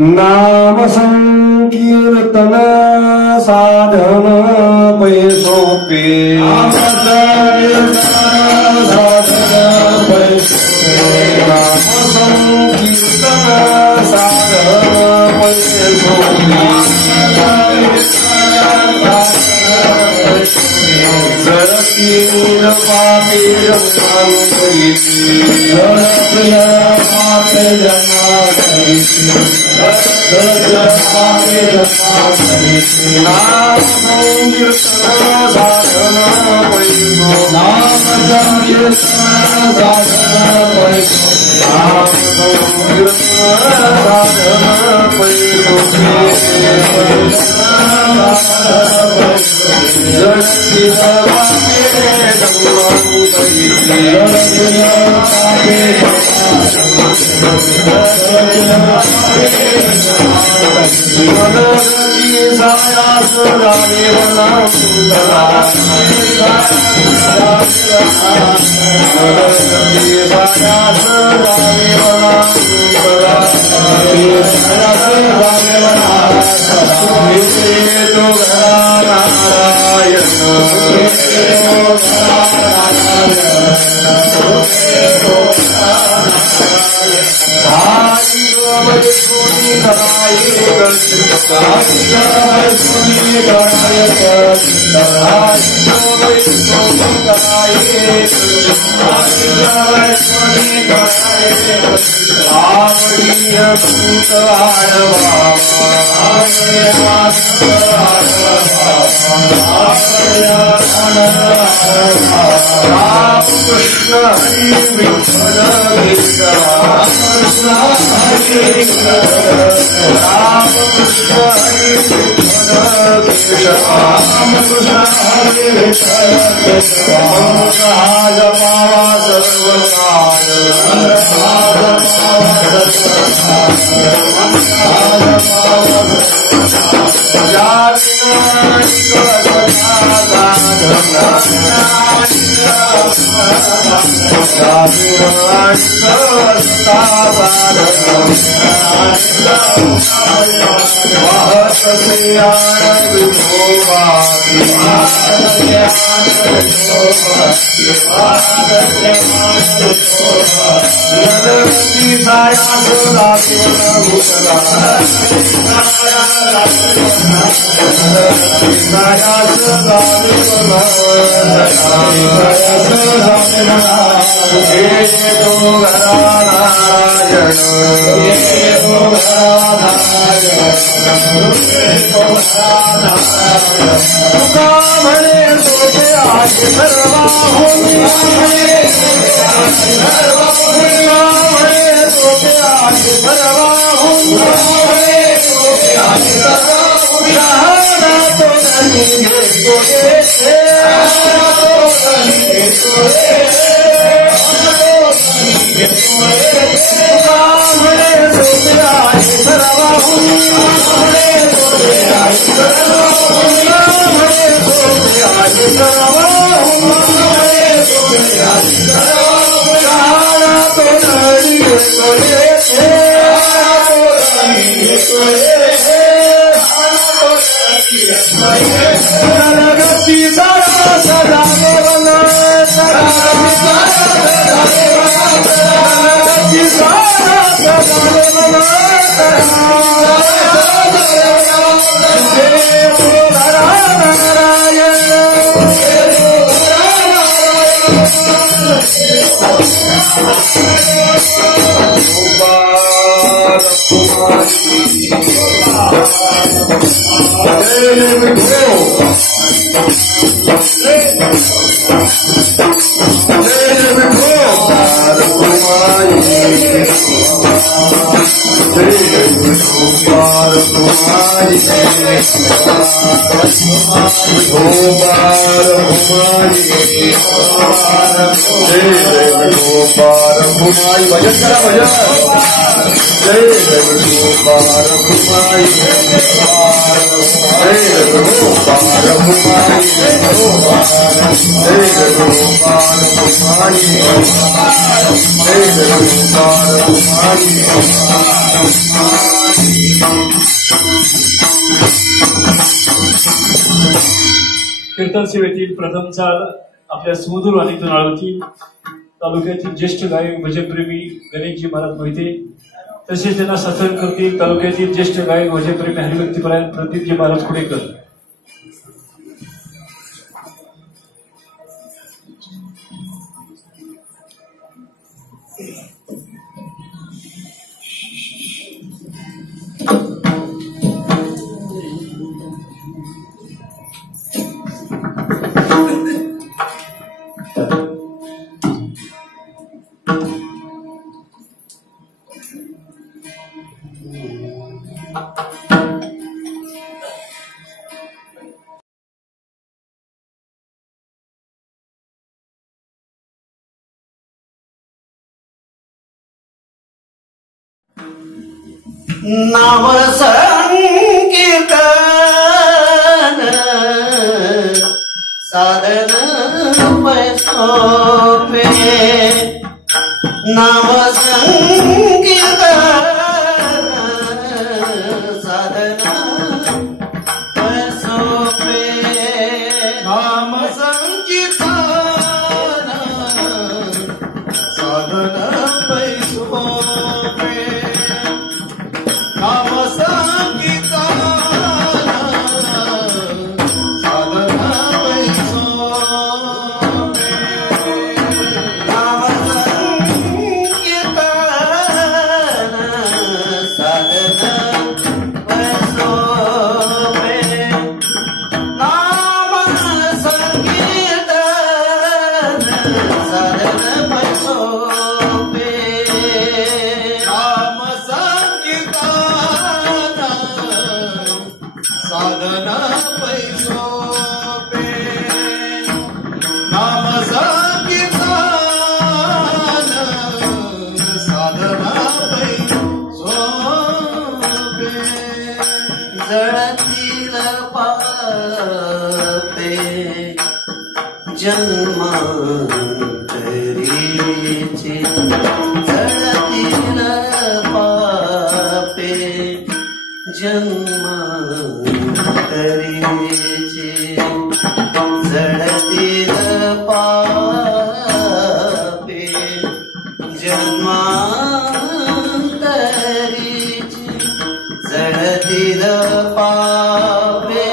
नाम संकीर्तन साधन पैसोपे नाम संकीर्तन साधन पैसोपे जरतीर पापी कीर्तन सेवेतील प्रथम चाल आपल्या सुमधुर वाणीतून आळवती तालुक्यातील ज्येष्ठ गायक भजनप्रेमी गणेशजी महाराज मोहिते, तसेच त्यांना साथन करतील तालुक्यातील ज्येष्ठ गायक भजनप्रेमी हरिभक्तीपरायण प्रदीपजी महाराज कुडेकर. नाम संकीर्तन साधन पैसों पे, नाम संकीर्तन साधन पैसों पे, नाम संकीर्तन साधन पैसों पे, नाम संकीर्तन साधन पैसों पे. साधना पैसोपे नाम संकीर्तन साधना पैसोपे जळतील पापे जन्मांतरीचे जळतील पापे जन्मांतरीचे जळतील पापे जन्मांतरीचे जळतील पापे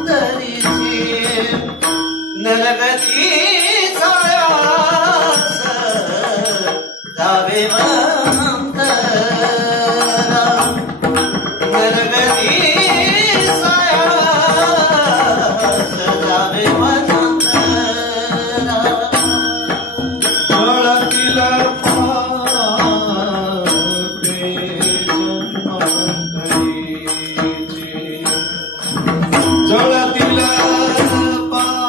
जन्मांतरीचे नरगती सायास जावे वंतरा नरगती सायास जावे वंतरा जळतील पापे जन्मांतरीचे जळतील पापे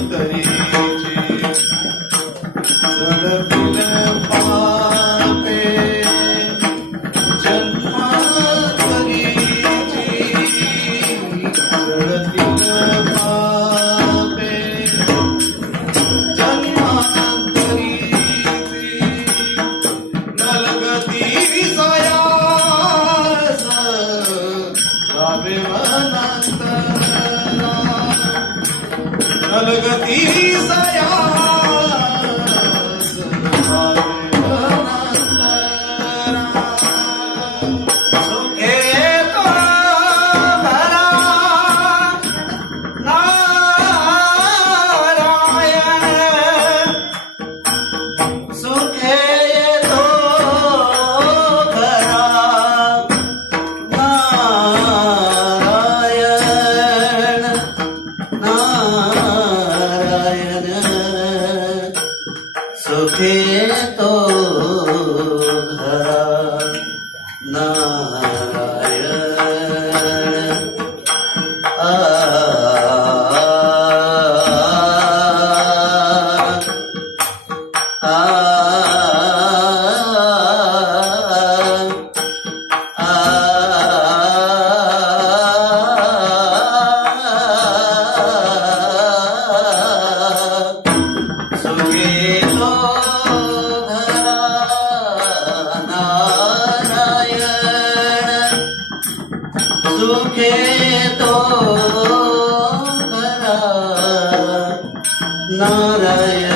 जन्मांतरीचे जळतील पापे जन्मांतरीचे जळतील पापे जन्मांतरीचे नलगती सायास जावे वनांतरा नलगती सायास जावे वनांतरा सुखे तो भरा नारायण सुखे तो भरा नारायण नारायण सुखे तो भरा नारायण आ सुखे तो भरा नारायण सुखे तो भरा नारायण नारायण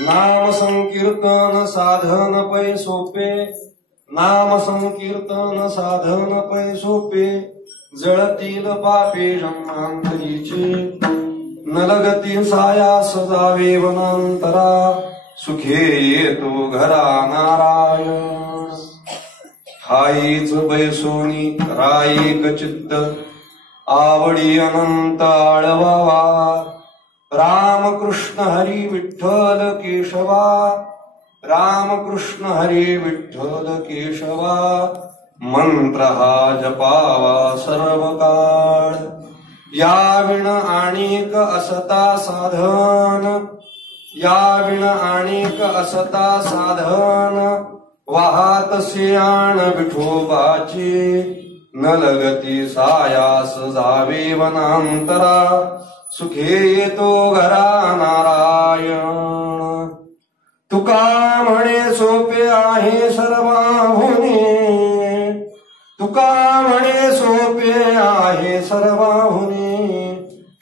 नाम संकीर्तन साधन पै सोपे, नाम संकीर्तन साधन पै सोपे, जळतील पापे जन्मांतरीचे, न लगती सायास जावे वनांतरा, सुखे येतो घरा नारायण. हाईच बैसोनी राईक चित्त, आवडी अनंत आळवावा, रामकृष्ण हरी विठ्ठल केशवा, रामकृष्ण हरी विठ्ठल केशवा, मंत्र हा जपावा सर्व काळ. या विण आणिक असता साधन, या विण आणिक असता साधन, वाहातसे आण विठोबाचे, न लगती सायास जावे वनांतरा, सुखे येतो घरा नारायण. तुका म्हणे सोपे आहे सर्वाहुनी, तुका म्हणे सोपे आहे सर्वाहुनी,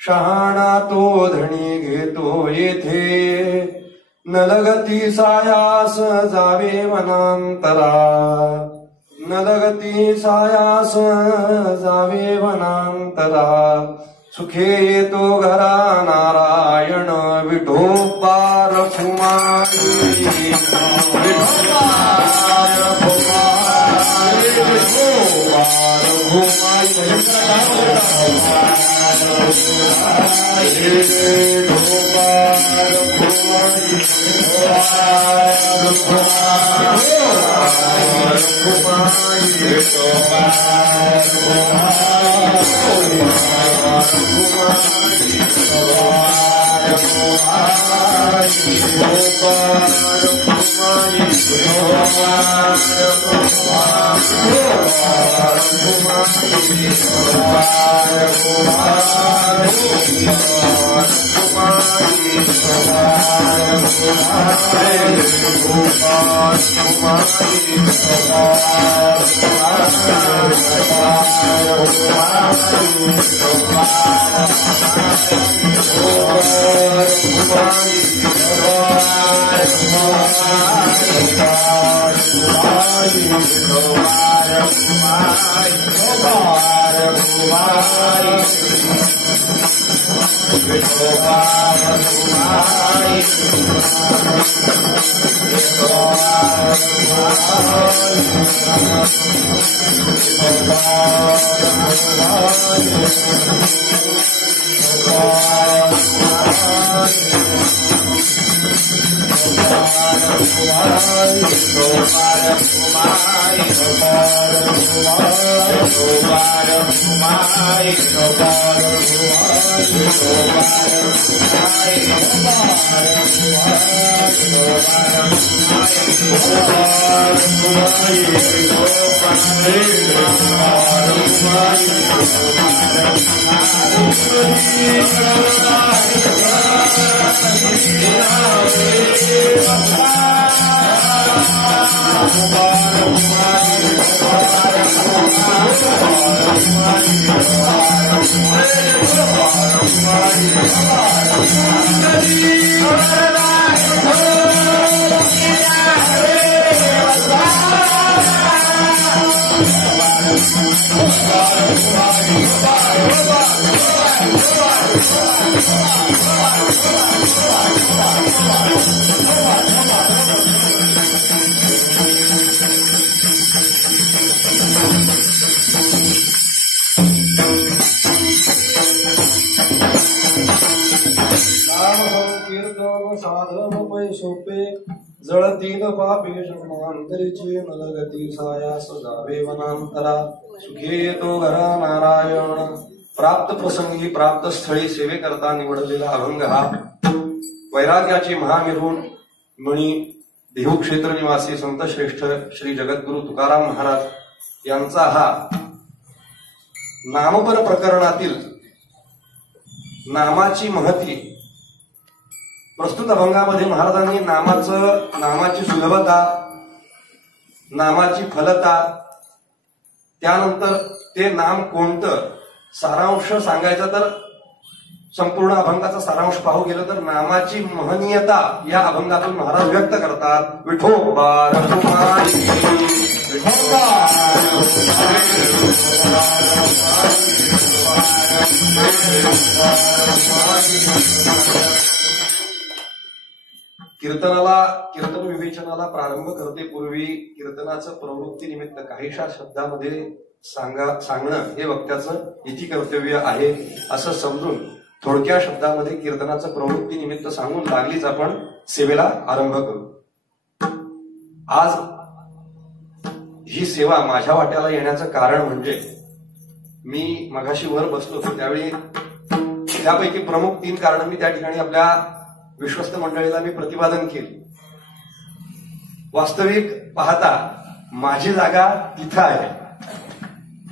शहाणा तो धणी घेतो येथे, न लगती सायास जावे वनांतरा, न लगती सायास जावे वनांतरा, सुखे येतो घरा नारायण. विठोबा रखुमाई, विठोबा रखुमाई, विठोबा रखुमाई, विठोबा Bye. साधन सोपे जळतील पापे शरणांतरीचे नलगती सायास जावे वनांतरा सुखे येतो घरा नारायण. प्राप्त प्रसंगी प्राप्त स्थळी सेवेकरता निवडलेला अभंग हा वैराग्याची महामिरून मणी देहू क्षेत्र निवासी संत श्रेष्ठ श्री जगद्गुरु तुकाराम महाराज यांचा हा नामपर प्रकरणातील नामाची महती प्रस्तुत अभंगामध्ये महाराजांनी नामाची सुलभता, नामाची फलता, त्यानंतर ते नाम कोणतं सारांश सांगायचा तर संपूर्ण अभंगाचा सारांश पाहू गेलं तर नामाची महनीयता या अभंगातून महाराज व्यक्त करतात. विठोबा रघुमाई कीर्तन विवेचनाला प्रारंभ करते पूर्वी कीर्तनाचं प्रवृत्ती निमित्त काहीशा शब्दामध्ये सांगणं हे वक्त्याचं इति कर्तव्य आहे असं समजून थोडक्या शब्दामध्ये कीर्तनाचं प्रवृत्ती निमित्त सांगून लागलीच आपण सेवेला आरंभ करू. आज ही सेवा माझ्या वाट्याला येण्याचं कारण म्हणजे मी मगाशी वर बसलो होतो त्यावेळी त्यापैकी प्रमुख 3 कारण मी त्या ठिकाणी आपल्या विश्वस्त मंडळीला मी प्रतिपादन केले. वास्तविक पाहता माझी जागा तिथं आहे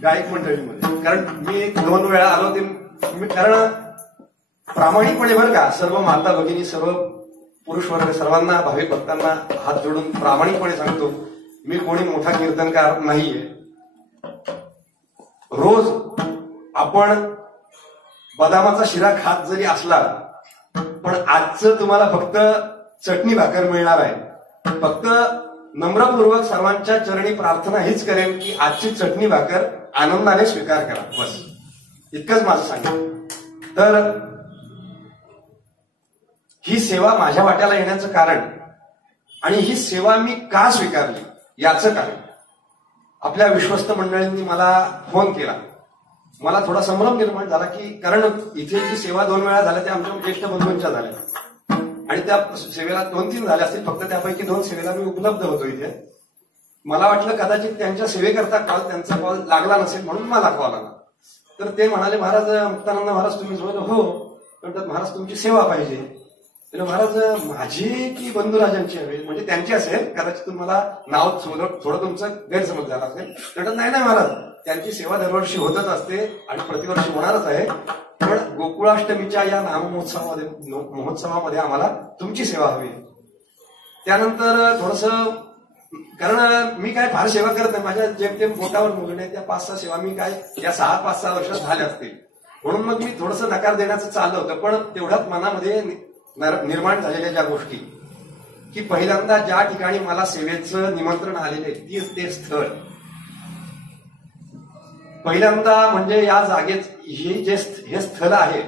गायक मंडळीमध्ये, कारण मी 1-2 वेळा आलो ते कारण प्रामाणिकपणे बरं का सर्व माता भगिनी सर्व पुरुष वर्ग सर्वांना भाविक भक्तांना हात जोडून प्रामाणिकपणे सांगतो मी कोणी मोठा कीर्तनकार नाहीये. रोज आपण बदामाचा शिरा खात जरी असला पण आजचं तुम्हाला फक्त चटणी भाकर मिळणार आहे. फक्त नम्रपूर्वक सर्वांच्या चरणी प्रार्थना हीच करेन की आजची चटणी भाकर आनंदाने स्वीकार करा, बस इतकंच माझं सांगेन. तर ही सेवा माझ्या वाट्याला येण्याचं कारण आणि ही सेवा मी का स्वीकारली याचं कारण आपल्या विश्वस्त मंडळींनी मला फोन केला. मला थोडा संभ्रम निर्माण झाला की कारण इथे जी सेवा 2 वेळा झाल्या त्या आमच्या ज्येष्ठ बंधूंच्या झाल्या आणि त्या सेवेला 2-3 झाल्या असतील फक्त त्यापैकी 2 सेवेला मी उपलब्ध होतो इथे. मला वाटलं कदाचित त्यांच्या सेवेकरता त्यांचा कॉल लागला नसेल म्हणून मला कॉल आला. तर ते म्हणाले महाराज मुक्तानंद महाराज तुम्ही जोड हो म्हणतात महाराज तुमची सेवा पाहिजे. तर महाराज माझी की बंधुराजांची हवी म्हणजे त्यांची असेल कदाचित तुम्हाला नाव थोडं तुमचं गैरसमज झाला असेल. म्हणतात नाही महाराज त्यांची सेवा दरवर्षी होतच असते आणि प्रतिवर्षी होणारच आहे पण गोकुळाष्टमीच्या या महोत्सवामध्ये आम्हाला तुमची सेवा हवी. त्यानंतर थोडंसं कारण मी काय फार सेवा करत नाही माझ्या जेमतेम बोटावर मोजणे त्या 5-6 सेवा मी काय या 6-5-6 वर्षात झाल्या असतील म्हणून मग मी थोडंसं नकार देण्याचं चाललं होतं. पण तेवढ्याच मनामध्ये निर्माण झालेल्या ज्या गोष्टी की पहिल्यांदा ज्या ठिकाणी मला सेवेचं निमंत्रण आलेले ते स्थळ पहिल्यांदा म्हणजे या जागेत हे स्थळ आहे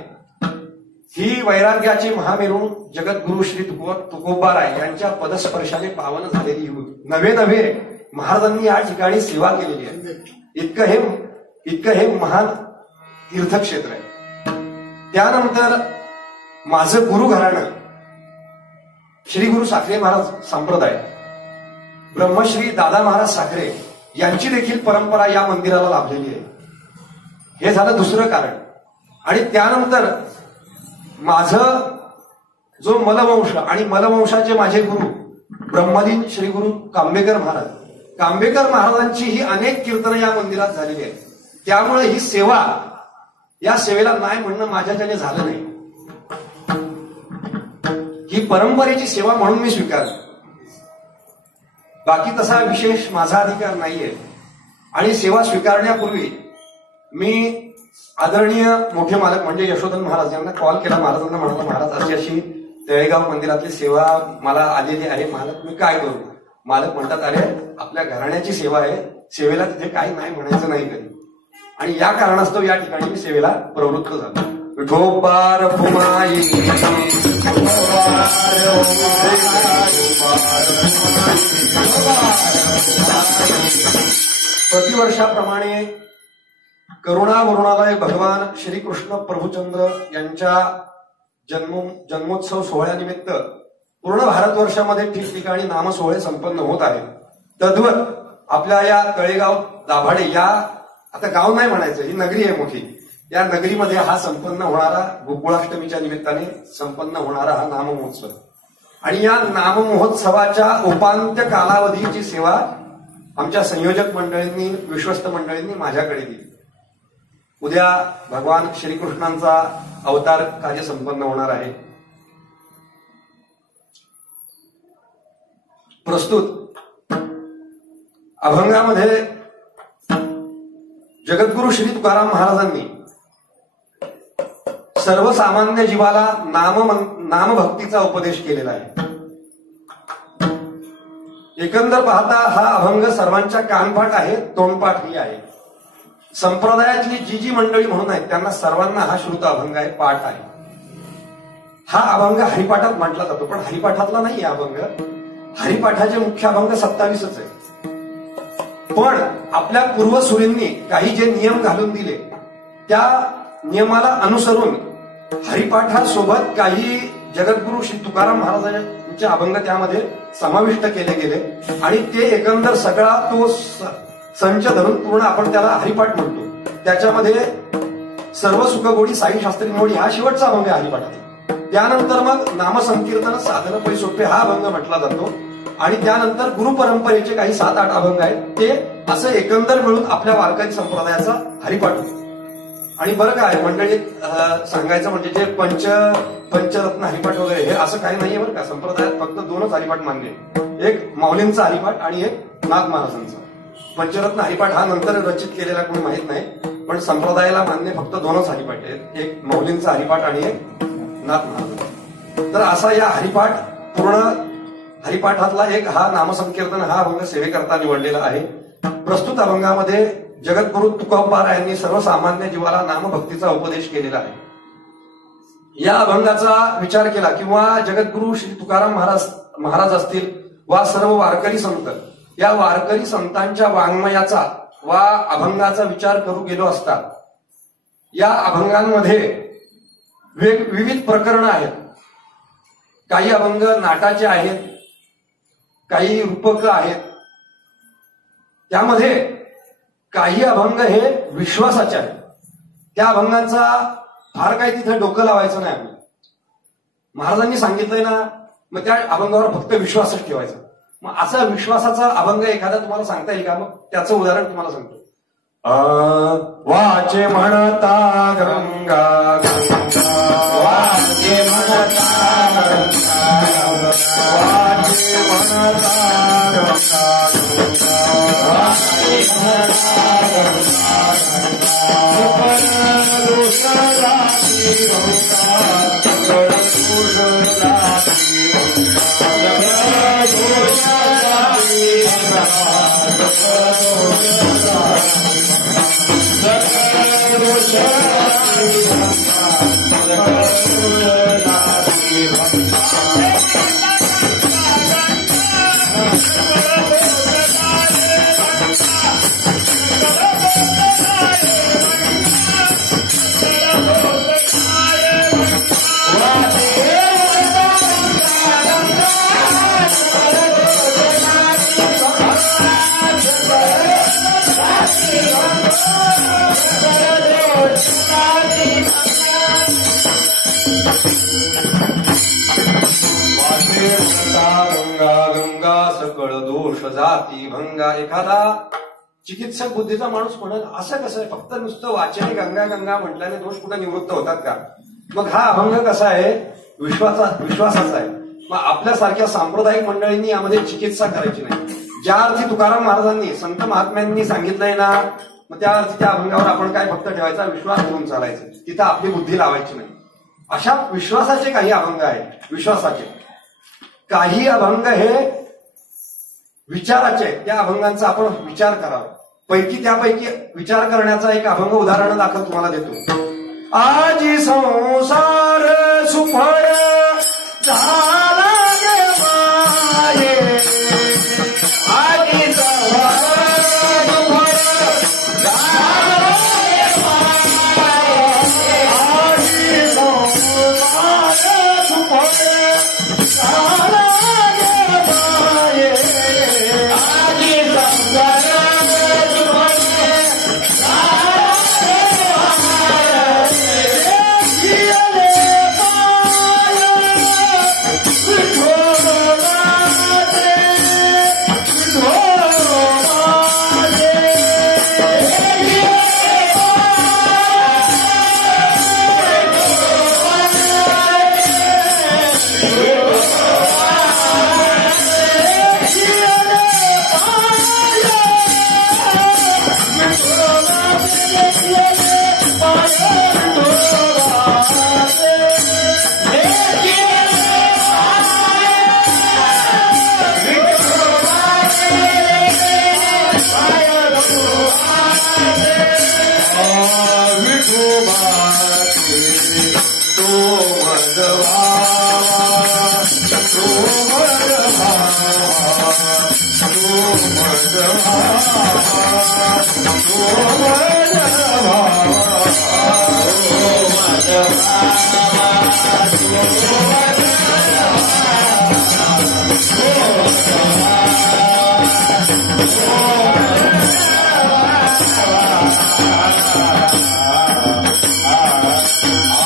ही वैराग्याची महामेरू जगद्गुरु श्री तुकोबाराय यांच्या पदस्पर्शाने पावन झालेली नव्हे महाराजांनी या ठिकाणी सेवा केलेली आहे. इतकं हे महान तीर्थक्षेत्र आहे. त्यानंतर माझं गुरु घराणं श्री गुरु साखरे महाराज संप्रदाय ब्रह्मश्री दादा महाराज साखरे यांची देखील परंपरा या मंदिराला लाभलेली आहे. हे झालं दुसरं कारण. आणि त्यानंतर माझं जो मलवंश आणि मलवंशाचे माझे गुरु ब्रह्मलीन श्री गुरु कांबेकर महाराजांची ही अनेक कीर्तनं या मंदिरात झालेली आहेत. त्यामुळे ही सेवा या सेवेला नाही म्हणणं माझ्याच्याने झालं नाही. ही परंपरेची सेवा म्हणून मी स्वीकारली. बाकी तसा विशेष माझा अधिकार नाहीये. आणि सेवा स्वीकारण्यापूर्वी मी आदरणीय मोठे मालक म्हणजे यशोधन महाराज यांना कॉल केला. महाराजांना म्हणाला महाराज अशी तळेगाव मंदिरातली सेवा मला आलेली आहे मालक मी काय करू. मालक म्हणतात अरे आपल्या घराण्याची सेवा आहे सेवेला तिथे काही नाही म्हणायचं नाही कधी. आणि या कारणास्तव या ठिकाणी मी सेवेला प्रवृत्त झालो. विठोबार फुमाई प्रतिवर्षाप्रमाणे करुणावरुणालय भगवान श्रीकृष्ण प्रभुचंद्र यांच्या जन्मोत्सव सोहळ्यानिमित्त पूर्ण भारतवर्षामध्ये ठिकठिकाणी नामसोहळे संपन्न होत आहेत. तद्वत आपल्या या तळेगाव दाभाडे या, आता गाव नाही म्हणायचं, ही नगरी आहे मोठी, या नगरीमध्ये हा संपन्न होणारा गोकुळाष्टमीच्या निमित्ताने संपन्न होणारा हा नाममहोत्सव आणि या नाममहोत्सवाच्या उपांत्य कालावधीची सेवा आमच्या संयोजक मंडळींनी, विश्वस्त मंडळींनी माझ्याकडे दिली. उद्या भगवान श्रीकृष्णांचा अवतार कार्य संपन्न होणार आहे. प्रस्तुत अभंगामध्ये जगद्गुरु श्री तुकाराम महाराजांनी सर्वसामान्य जीवाला नामभक्तीचा उपदेश केलेला आहे. एकंदर पाहता हा अभंग सर्वांच्या कानपाठ आहे, तोंडपाठही आहे. संप्रदायातली जी मंडळी म्हणून आहेत त्यांना सर्वांना हा श्रुत अभंग आहे, पाठ आहे. हा अभंग हरिपाठात म्हटला जातो, पण हरिपाठातला नाही हा अभंग. हरिपाठाचे मुख्य अभंग 27च आहे. पण आपल्या पूर्वसुरींनी काही जे नियम घालून दिले त्या नियमाला अनुसरून हरिपाठासोबत काही जगद्गुरु श्री तुकाराम महाराजांचे अभंग त्यामध्ये समाविष्ट केले गेले आणि ते एकंदर सगळा तो संच धरून पूर्ण आपण त्याला हरिपाठ म्हणतो. त्याच्यामध्ये सर्व सुखगोडी साई शास्त्री मोडी हा शेवटचा अभंग आहे हरिपाठात. त्यानंतर मग नामसंकीर्तन साधन पै सोपे हा अभंग म्हटला जातो आणि त्यानंतर गुरु परंपरेचे काही 7-8 अभंग आहेत. ते असं एकंदर मिळून आपल्या वारकरी संप्रदायाचा हरिपाठ होतो. आणि बरं काय मंडळी सांगायचं म्हणजे जे पंचरत्न हरिपाठ वगैरे हे असं काही नाहीये बरं का. संप्रदायात फक्त 2च हरिपाठ मान्य आहे, एक माऊलींचा हरिपाठ आणि एक नाथ महाराजांचा. पंचरत्न हरिपाठ हा नंतर रचित केलेला कोणी माहित नाही, पण संप्रदायाला मान्य फक्त 2च हरिपाठ आहेत, एक माऊलींचा हरिपाठ आणि एक नाथ महाराजांचा. तर असा या हरिपाठ पूर्ण हरिपाठातला एक हा नामसंकीर्तन हा अभंग सेवेकरता निवडलेला आहे. प्रस्तुत अभंगामध्ये जगद्गुरु तुकोबार यांनी सर्वसामान्य जीवाला नामभक्तीचा उपदेश केलेला आहे. या अभंगाचा विचार केला किंवा जगद्गुरु श्री तुकाराम महाराज असतील वा सर्व वारकरी संत, या वारकरी संतांच्या वाङ्मयाचा वा अभंगाचा विचार करू गेलो असता या अभंगांमध्ये विविध प्रकरणं आहेत. काही अभंग नाटाचे आहेत, काही रूपक आहेत, त्यामध्ये काही अभंग हे विश्वासाचे आहेत. त्या अभंगाचा फार काही तिथे डोकं लावायचं नाही. आपण महाराजांनी सांगितलंय ना, मग त्या अभंगावर फक्त विश्वासच ठेवायचा. मग असा विश्वासाचा अभंग एखादा तुम्हाला सांगता येईल का? मग त्याचं उदाहरण तुम्हाला सांगतो. वाचे म्हणता गंगा गंगा, वाचे म्हणता गंगा, वाचे म्हणता गंगा गंगा, वाचे म्हणता गंगा गंगा, दोषराची गंगा, दोषराची जाती भंगा. एखादा चिकित्सक बुद्धीचा माणूस म्हणत असं कसं आहे, फक्त नुसतं वाचने गंगा गंगा म्हटल्याने दोष कुठे निवृत्त होतात का? मग हा अभंग कसा आहे, विश्वासाचा आहे. मग आपल्यासारख्या सांप्रदायिक मंडळींनी यामध्ये चिकित्सा करायची नाही. ज्या अर्थी तुकाराम महाराजांनी संत महात्म्यांनी सांगितलंय ना, मग त्या अर्थी त्या अभंगावर आपण काय फक्त ठेवायचा, विश्वास करून चालायचं, तिथं आपली बुद्धी लावायची नाही. अशा विश्वासाचे काही अभंग आहेत. विश्वासाचे काही अभंग हे विचाराचे, त्या अभंगांचा आपण विचार करावा. त्यापैकी विचार करण्याचा एक अभंग उदाहरण दाखल तुम्हाला देतो. आजी संसार सुफळ झाला गे माये, आजी संसार सुफळ झाला गे माये, आजी संसार सुफळ झाला गे माये,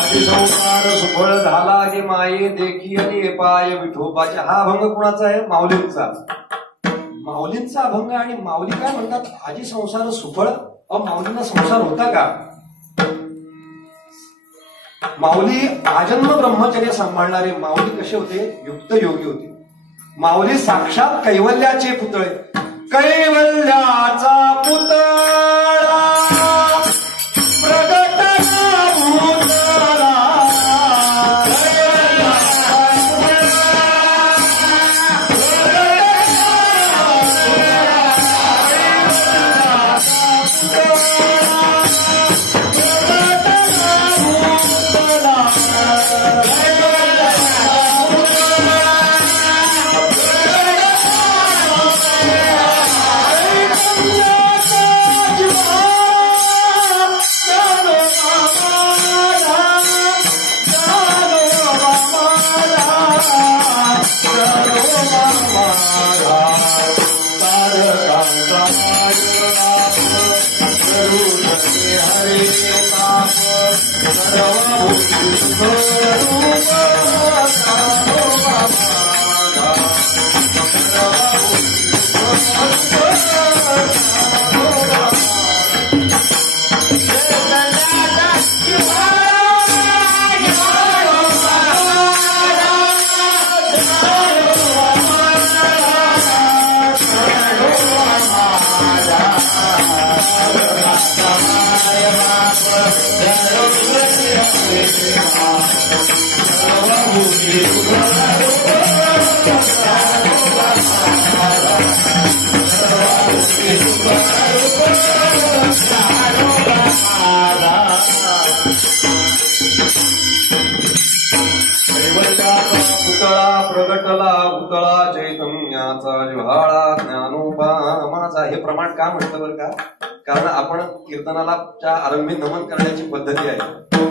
आजी संसार सुफळ झाला गे माये देखी आणि पाय विठोबाच्या. हा अभंग कुणाचा आहे? माऊलींचा. माऊलींचा अभंग. आणि माऊली काय म्हणतात? आजी संसार सुफळ. माऊलींना संसार होता का? माऊली आजन्म ब्रह्मचर्य सांभाळणारे माऊली कसे होते? युक्त योगी होते. माऊली साक्षात कैवल्याचे पुतळे. कैवल्याचा पुतळा प्रगट प्रगटला भूतळा चैतन्याचा जिव्हाळा ज्ञानोबा माझा. हे प्रमाण का म्हटलं बरं का? कारण आपण कीर्तनाला आरंभी नमन करण्याची पद्धती आहे.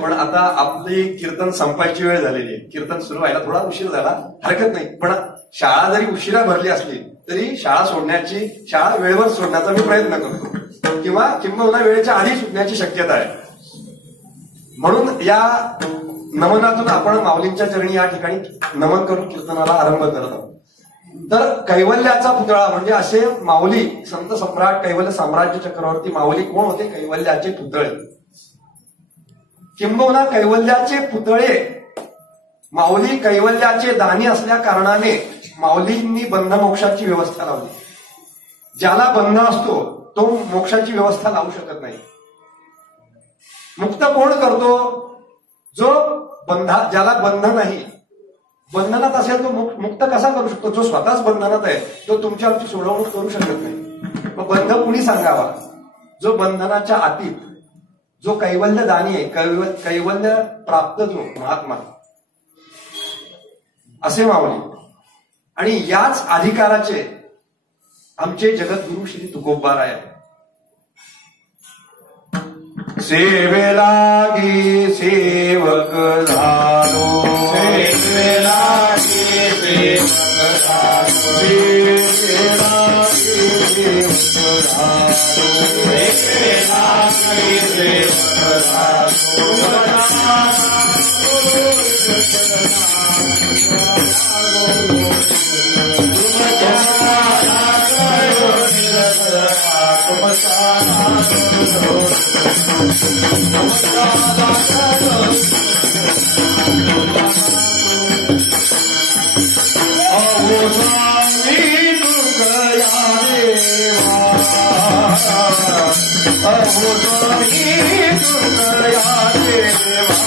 पण आता आपली कीर्तन संपायची वेळ झालेली आहे. कीर्तन सुरू व्हायला थोडा उशीर झाला, हरकत नाही. पण शाळा जरी उशिरा भरली असली तरी शाळा वेळेवर सोडण्याचा मी प्रयत्न करतो, किंवा वेळेच्या आधी सुटण्याची शक्यता आहे. म्हणून या नमनातून आपण माऊलींच्या चरणी या ठिकाणी नमन करून कीर्तनाला आरंभ करत आहोत. तर कैवल्याचा पुतळा म्हणजे असे माऊली, संत सम्राट कैवल्य साम्राज्य चक्रवर्ती माऊली कोण होते? कैवल्याचे पुतळे. किंबहुना कैवल्याचे पुतळे. माऊली कैवल्याचे दानी असल्या कारणाने माऊलींनी बंधमोक्षाची व्यवस्था लावली. ज्याला बंध असतो तो मोक्षाची व्यवस्था लावू शकत नाही. मुक्त कोण करतो? जो ज्याला बंध नाही, बंधनात असेल तो मुक्त कसा करू शकतो? जो स्वतःच बंधनात आहे तो तुमची आमची सोडवणूक करू शकत नाही. मग बंध कुणी सांगावा? जो बंधनाच्या अतीत, जो कैवल्य दानी आहे, कैवल्य प्राप्त जो महात्मा, असे माऊली. आणि याच अधिकाराचे आमचे जगद्गुरु श्री तुकोबाराय. सेवेलागी सेवक झालो, सेवेलागी सेवक झालो, सेवेलागी सेवक झालो, सेवेलागी सेवक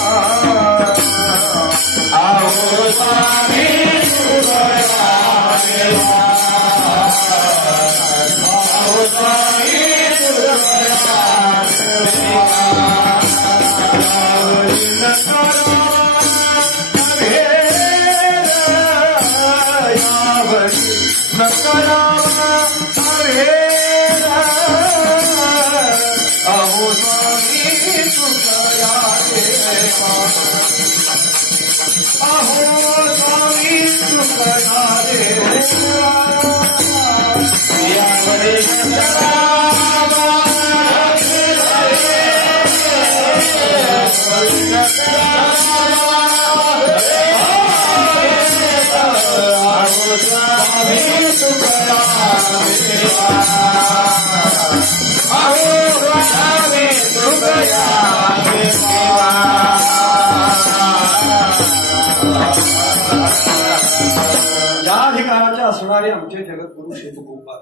असणारे आमचे जगद्गुरु श्री तुकोबा.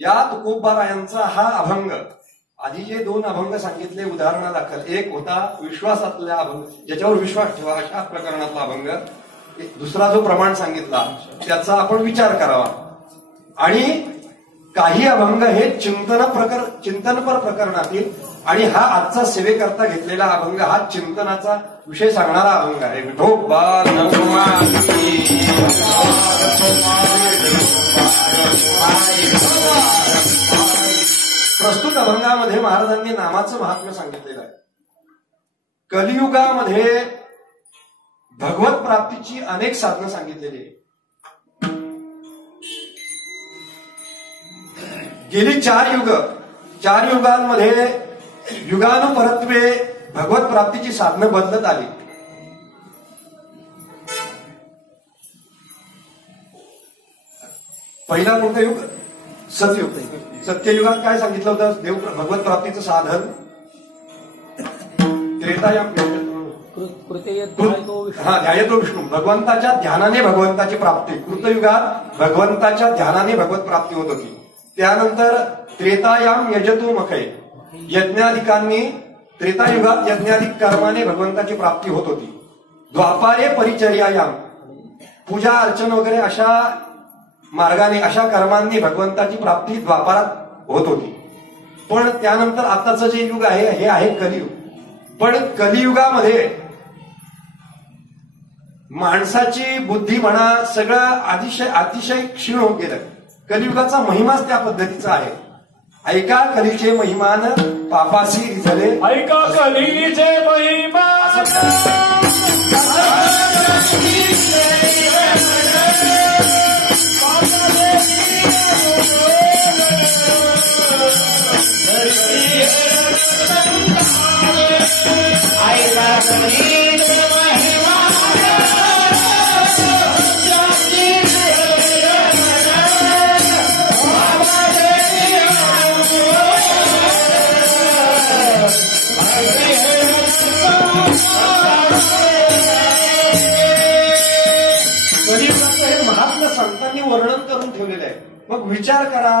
या तुकोबारायांचा हा अभंग, आधी जे 2 अभंग सांगितले उदाहरणादाखल, एक होता विश्वासातला अभंग, ज्याच्यावर विश्वास ठेवा अशा प्रकरणातला अभंग, दुसरा जो प्रमाण सांगितला त्याचा आपण विचार करावा. आणि काही अभंग हे चिंतनपर प्रकरणातील, आणि हा आजचा सेवेकरता घेतलेला अभंग हा चिंतनाचा विषय सांगणारा अभंग आहे. विठोबा प्रस्तुत अभंगामध्ये महाराजांनी नामाचं महात्म्य सांगितलेलं आहे. कलियुगामध्ये भगवत प्राप्तीची अनेक साधनं सांगितलेली आहे. गेली 4 युगांमध्ये युगानुपरत्वे भगवत प्राप्तीची साधनं बदलत आली. पहिला कोणतं युग? सतयुग. सत्ययुगात काय सांगितलं होतं? देव भगवत प्राप्तीचं साधन ध्यायतो विष्णू, भगवंताच्या ध्यानाने भगवंताची प्राप्ती. कृतयुगात भगवंताच्या ध्यानाने भगवत प्राप्ती होत होती. त्यानंतर त्रेतायाम यजतो मखय, यज्ञाधिकांनी त्रेतायुगात यज्ञाधिक कर्माने भगवंताची प्राप्ती होत होती. द्वापारे परिचर्यायाम, पूजा अर्चन वगैरे अशा मार्गाने, अशा कर्मांनी भगवंताची प्राप्ती द्वापारात होत होती. पण त्यानंतर आताचं जे युग आहे हे आहे कलियुग. पण कलियुगामध्ये माणसाची बुद्धी म्हणा सगळं अतिशय क्षीण होत गेलं. कलियुगाचा महिमाच त्या पद्धतीचा आहे. ऐका कलीचे महिमान पापासी रिझले, ऐका कलीचे महिमान संतांनी वर्णन करून ठेवलेलं आहे. मग विचार करा,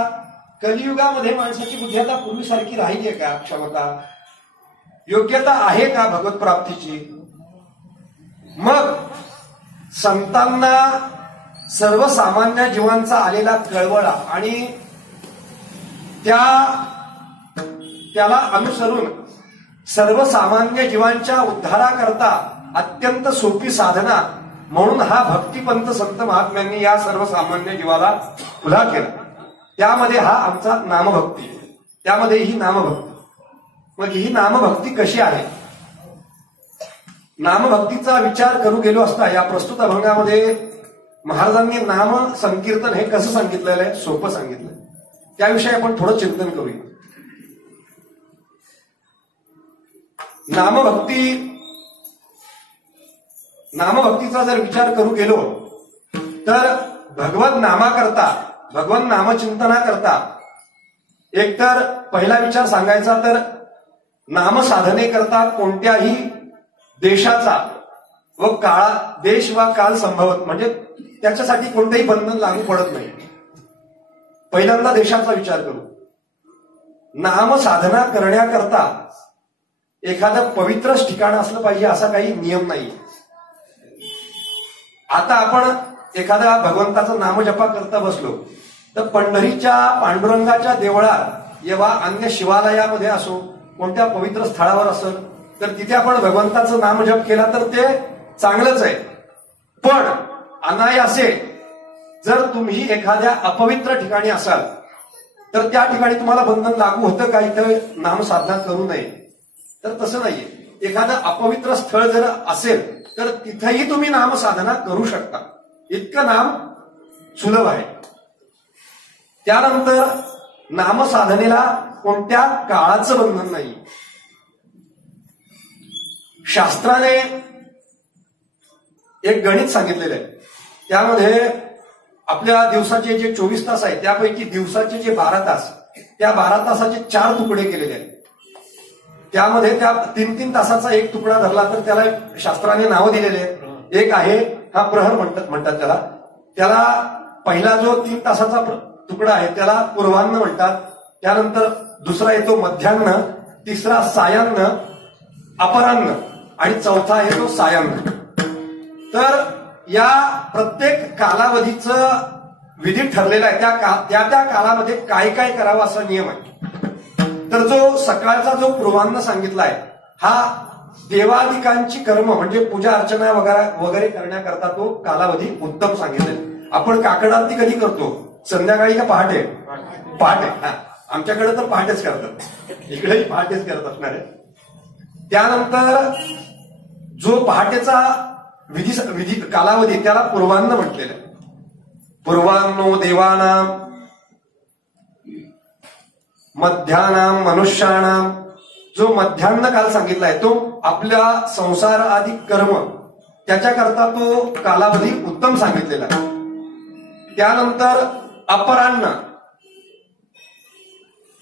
कलियुगामध्ये माणसाची बुद्धी आता पूर्वीसारखी राहिली का? क्षमता, योग्यता आहे का भगवत प्राप्तीची? मग संतांना सर्वसामान्य जीवांचा आलेला कळवळा आणि त्या त्याला अनुसरून सर्वसामान्य जीवांच्या उद्धाराकरता अत्यंत सोपी साधना म्हणून हा भक्तिपंथ संत महात्म्यांनी या सर्वसामान्य जीवाला खुला केला. त्यामध्ये हा आमचा नामभक्ती, त्यामध्ये ही नामभक्ती. मग ही नामभक्ती कशी आहे? नामभक्तीचा विचार करू गेलो असता या प्रस्तुत अभंगामध्ये महाराजांनी नाम संकीर्तन हे कसं सांगितलेलं आहे, सोपं सांगितलंय. त्याविषयी आपण थोडं चिंतन करूया. नामभक्तीचा जर विचार करू गेलो तर भगवत नामाकरता, भगवत नामचिंतनाकरता एकतर पहिला विचार सांगायचा तर नामसाधनेकरता कोणत्याही देशाचा व काळ, देश वा काल संभवत, म्हणजे त्याच्यासाठी कोणतेही बंधन लागू पडत नाही. पहिल्यांदा देशाचा विचार करू. नामसाधना करण्याकरता एखादं पवित्रच ठिकाण असलं पाहिजे असा काही नियम नाही. आता आपण एखाद्या भगवंताचं नामजपा करता बसलो तर पंढरीच्या पांडुरंगाच्या देवळात किंवा अन्य शिवालयामध्ये असो, कोणत्या पवित्र स्थळावर असेल तर तिथे आपण भगवंताचं नामजप केला तर ते चांगलंच आहे. पण अनायासे जर तुम्ही एखाद्या अपवित्र ठिकाणी असाल तर त्या ठिकाणी तुम्हाला बंधन लागू होतं का इथं नामसाधना करू नये? तर तसं नाहीये. एखादं अपवित्र स्थळ जर असेल तर तिथेही तुम्ही नामसाधना करू शकता. इतकं नाम सुलभ आहे. त्यानंतर नामसाधनेला कोणत्या काळाचं बंधन नाही. शास्त्राने एक गणित सांगितलेलं आहे. त्यामध्ये आपल्या दिवसाचे जे 24 तास आहेत त्यापैकी दिवसाचे जे 12 तास, त्या 12 तासाचे 4 तुकडे केलेले आहेत. त्यामध्ये त्या 3-3 तासाचा एक तुकडा धरला तर त्याला शास्त्राने नावं दिलेले आहेत. एक आहे हा प्रहर म्हणतात त्याला. त्याला पहिला जो 3 तासाचा तुकडा आहे त्याला पूर्वान्न म्हणतात. त्यानंतर दुसरा येतो मध्यान्ह, तिसरा सायान्न, अपरान्न आणि चौथा आहे तो सायान्न. तर या प्रत्येक कालावधीचं विधी ठरलेला आहे. त्या कालामध्ये काय काय करावं असा नियम आहे. तर जो सकाळचा जो पूर्वान्न सांगितलाय हा देवादिकांची कर्म म्हणजे पूजा अर्चना वगैरे करण्याकरता तो कालावधी उत्तम सांगितलेला. आपण काकड आरती कधी करतो? संध्याकाळी का पहाटे? पहाटे. आमच्याकडे तर पहाटेच करतात, इकडेही पहाटेच करत असणार आहे. त्यानंतर जो पहाटेचा विधी कालावधी त्याला पूर्वान्न म्हटलेला आहे. पूर्वान्नो देवानाम मध्यानाम मनुष्यानाम. जो मध्यान्ह काल सांगितलाय तो आपल्या संसार आदी कर्म त्याच्याकरता तो कालावधी उत्तम सांगितलेला आहे. त्यानंतर अपरान्न.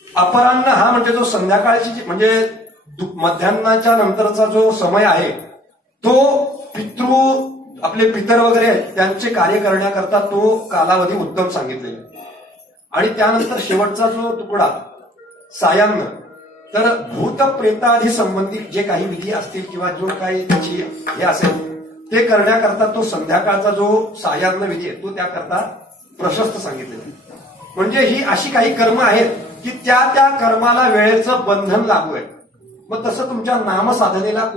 अपरान्न हा म्हणजे जो संध्याकाळची म्हणजे मध्यान्हाच्या नंतरचा जो समय आहे तो आपले पितर वगैरे आहेत त्यांचे कार्य करण्याकरता तो कालावधी उत्तम सांगितलेला आहे. आणि त्यानंतर शेवटचा जो तुकडा सायान्न, तर भूत प्रेतादी संबंधित जे काही विधी असतील किंवा जो काही त्याची हे असेल ते करण्याकरता तो संध्याकाळचा जो सायान्न विधी आहे तो त्याकरता प्रशस्त सांगितलेला आहे. म्हणजे ही अशी काही कर्म आहेत की त्या कर्माला वेळेचं बंधन लागू आहे. मग तसं तुमच्या नामसाधनेला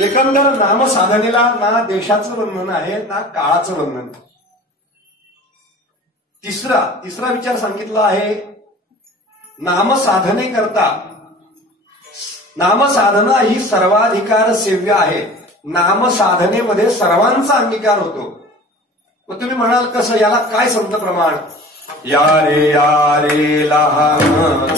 एकंदर नामसाधनेला ना देशाचं बंधन आहे ना काळाचं बंधन. तिसरा विचार सांगितला आहे नामसाधनेकरता नामसाधना ही सर्वाधिकार सेव्य आहे. नामसाधनेमध्ये सर्वांचा अंगीकार होतो. मग तुम्ही म्हणाल कसं, याला काय संत प्रमाण? या रे लहान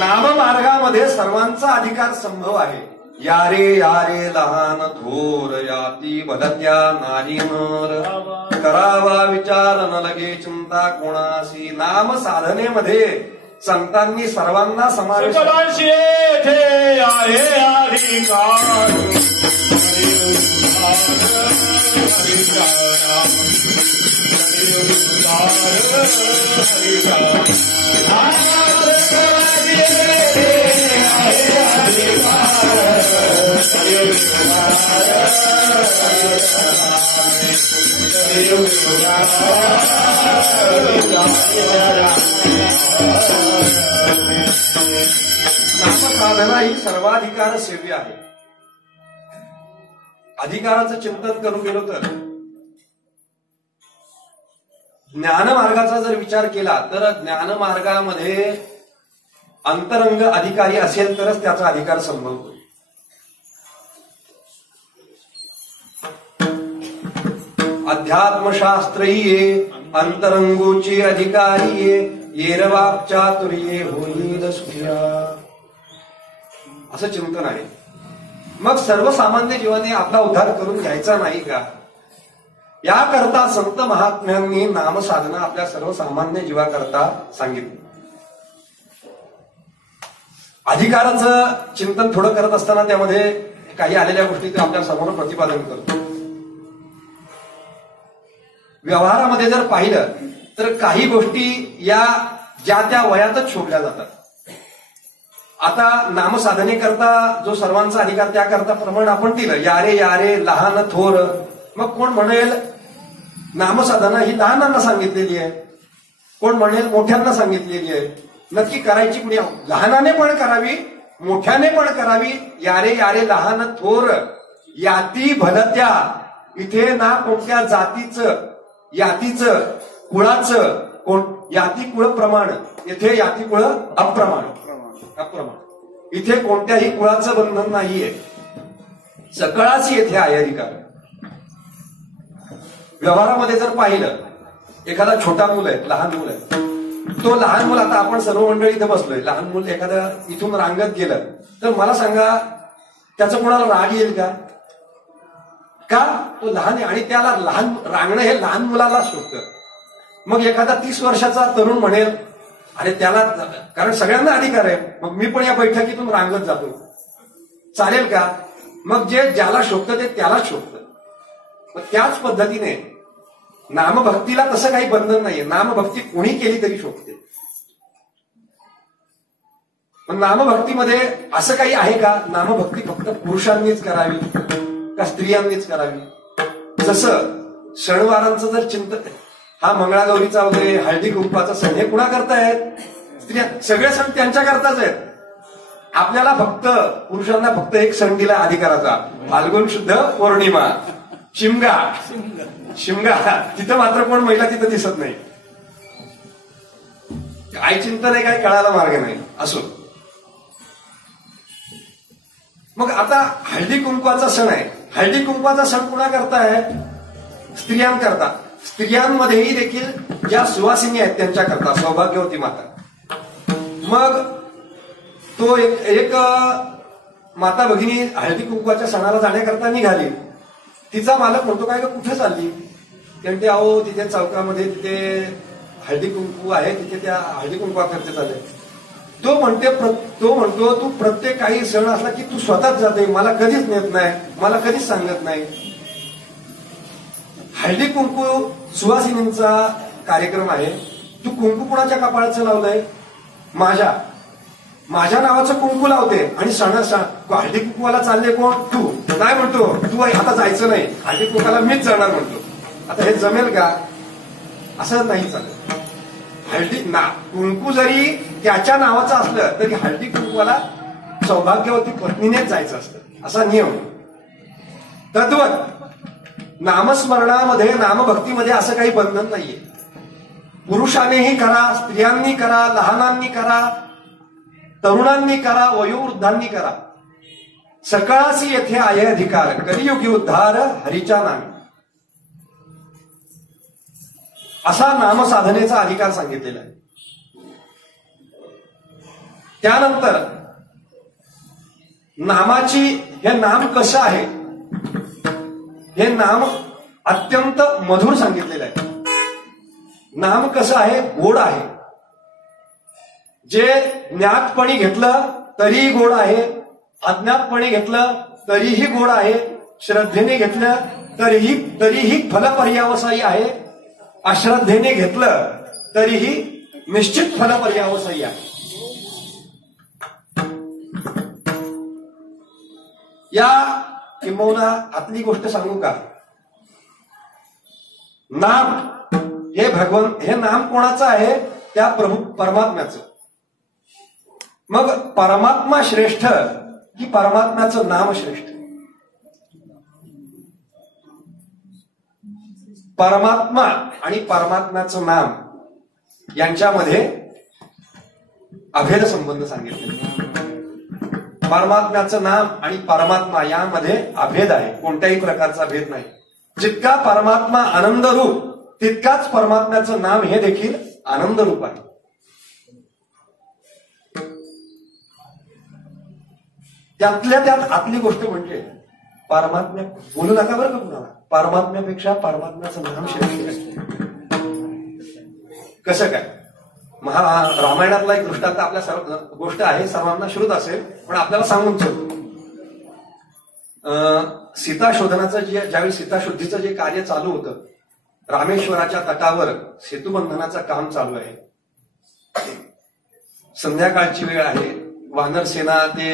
नाममार्गामध्ये सर्वांचा अधिकार संभव आहे. या रे लहान थोर याती भलत्या नारी नर करावा विचार न लगे चिंता कोणासी. नाम साधनेमध्ये संतांनी सर्वांना समावेश नामसाधना ही सर्वाधिकार सेव्य आहे. अधिकाराचं चिंतन करून गेलो तर ज्ञानमार्गाचा जर विचार केला तर ज्ञानमार्गामध्ये अंतरंग अधिकारी असेल तरच त्याचा अधिकार संभव होईल. अध्यात्मशास्त्रही ये अंतरंगोचे अधिकारी ये येरवाप चातुर्ये होईल सुखिया असं चिंतन आहे. मग सर्वसामान्य जीवाने आपला उद्धार करून घ्यायचा नाही का? याकरता संत महात्म्यांनी नामसाधना आपल्या सर्वसामान्य जीवाकरता सांगितली. अधिकाराचं चिंतन थोडं करत असताना त्यामध्ये काही आलेल्या गोष्टी ते आपल्या समोर प्रतिपादन करतो. व्यवहारामध्ये जर पाहिलं तर काही गोष्टी या ज्या त्या वयातच शोधल्या जातात. आता नामसाधनेकरता जो सर्वांचा अधिकार त्याकरता प्रमाण आपण दिलं, या रे लहान थोर. मग कोण म्हणेल नामसाधना ही लहानांना सांगितलेली आहे, कोण म्हणेल मोठ्यांना सांगितलेली आहे. नक्की करायची कुणी? लहानाने पण करावी, मोठ्याने पण करावी. या रे लहान थोर याती भलत्या. इथे ना कोणत्या जातीचं यातीचं कुळाचं याती कुळ प्रमाण, येथे याती कुळ अप्रमाण. इथे कोणत्याही कुळाचं बंधन नाहीये, सकळाच येथे आहे अधिकार. व्यवहारामध्ये जर पाहिलं एखादा छोटा मूल आहे, लहान मूल आहे, तो लहान मूल, आता आपण सर्व मंडळी इथं बसलोय, लहान मूल एखादं इथून रांगत गेलं तर मला सांगा त्याचं कोणाला राग येईल का? तो लहान आहे आणि त्याला लहान रांगणं हे लहान मुलाला शोभतं. मग एखादा 30 वर्षाचा तरुण म्हणेल अरे त्याला, कारण सगळ्यांना अधिकार आहे, मग मी पण या बैठकीतून रांगत जातो, चालेल का? मग जे ज्याला शोभतं ते त्यालाच शोभतं. मग त्याच पद्धतीने नामभक्तीला तसं काही बंधन नाहीये. नामभक्ती कोणी केली तरी शोभते. पण नामभक्तीमध्ये असं काही आहे का नामभक्ती फक्त पुरुषांनीच करावी का स्त्रियांनीच करावी? जसं सणवारांचं जर चिंतन, हा मंगळागौरीचा वगैरे हळदी कुंकवाचा सण हे कुणा करतायत? स्त्रिया. सगळे सण त्यांच्या करताच आहेत. आपल्याला फक्त पुरुषांना फक्त एक सण दिला अधिकाराचा, फाल्गुन शुद्ध पौर्णिमा, शिमगा. तिथं मात्र कोण महिला तिथं दिसत नाही. काय चिंतन आहे काय कळायला मार्ग नाही. असो, मग आता हळदी कुंकवाचा सण आहे, हळदी कुंकवाचा सण कुणा करताय? स्त्रियांकरता. स्त्रियांमध्येही देखील ज्या सुवासिनी आहेत त्यांच्याकरता, सौभाग्यवती माता. मग तो एक माता भगिनी हळदी कुंकवाच्या सणाला जाण्याकरता निघाली. तिचा मालक म्हणतो, काय ग कुठे चालली? कारण ते अहो तिथे चौकामध्ये तिथे हळदी कुंकू आहे, तिथे त्या हळदी कुंकवाकरता चालले. तो म्हणतो तू प्रत्येक काही सण असला की तू स्वतःच जाते, मला कधीच नेत नाही, मला कधीच सांगत नाही. हळदी कुंकू सुवासिनींचा कार्यक्रम आहे. तू कुंकू कुणाच्या कपाळाचं लावलंय? माझ्या नावाचं कुंकू लावते आणि हळदी कुंकूला चालले कोण? तू. काय म्हणतो? तू आता जायचं नाही, हळदी कुंकाला मीच जाणार म्हणतो. आता हे जमेल का? असं नाही चालत. कुंकू जरी त्याच्या नावाचं असलं तरी हळदी कुंकूला सौभाग्यवती पत्नीनेच जायचं असतं, असा नियम. तद्वत नामस्मरणामध्ये, नामभक्तीमध्ये असं काही बंधन नाहीये. पुरुषानेही करा, स्त्रियांनी करा, लहानांनी करा, तरुणांनी करा, वयोवृद्धांनी करा. सकाळसी येथे आहे अधिकार, कलियुगी उद्धार हरीच्या नामी. असा नामसाधनेचा अधिकार सांगितलेला आहे. त्यानंतर नामाची, हे नाम कसं आहे? हे नाम अत्यंत मधुर सांगितलेलं आहे. नाम कसं आहे? गोड आहे. जे ज्ञातपणी घेतलं तरीही गोड आहे, अज्ञातपणे घेतलं तरीही गोड आहे, श्रद्धेने घेतलं तरीही फलपर्यावसायी आहे, अश्रद्धेने घेतलं तरीही निश्चित फलपर्यावसायी आहे. या किंबहुना आतली गोष्ट सांगू का? नाम हे नाम कोणाचं आहे? त्या प्रभू परमात्म्याचं. मग परमात्मा श्रेष्ठ की परमात्म्याचं नाम श्रेष्ठ? परमात्मा आणि परमात्म्याचं नाम यांच्यामध्ये अभेद संबंध सांगितले. परमात्म्याचं नाम आणि परमात्मा यामध्ये अभेद आहे, कोणत्याही प्रकारचा भेद नाही. जितका परमात्मा आनंद रूप तितकाच परमात्म्याचं नाम हे देखील आनंद रूप आहे. त्यातल्या त्यात आतली गोष्ट म्हणजे परमात्म्या, बोलू नका बरं का कुणाला, परमात्म्यापेक्षा परमात्म्याचं नाम श्रेष्ठ आहे. कसं काय? रामायणातला एक दृष्टांत आपल्या सर्व गोष्ट आहे, सर्वांना श्रुत असेल, पण आपल्याला सांगून ठेवतो. सीता शोधनाचं ज्यावेळी सीताशुद्धीचं जे कार्य चालू होतं, रामेश्वराच्या तटावर सेतुबंधनाचं काम चालू आहे. संध्याकाळची वेळ आहे. वानर सेना ते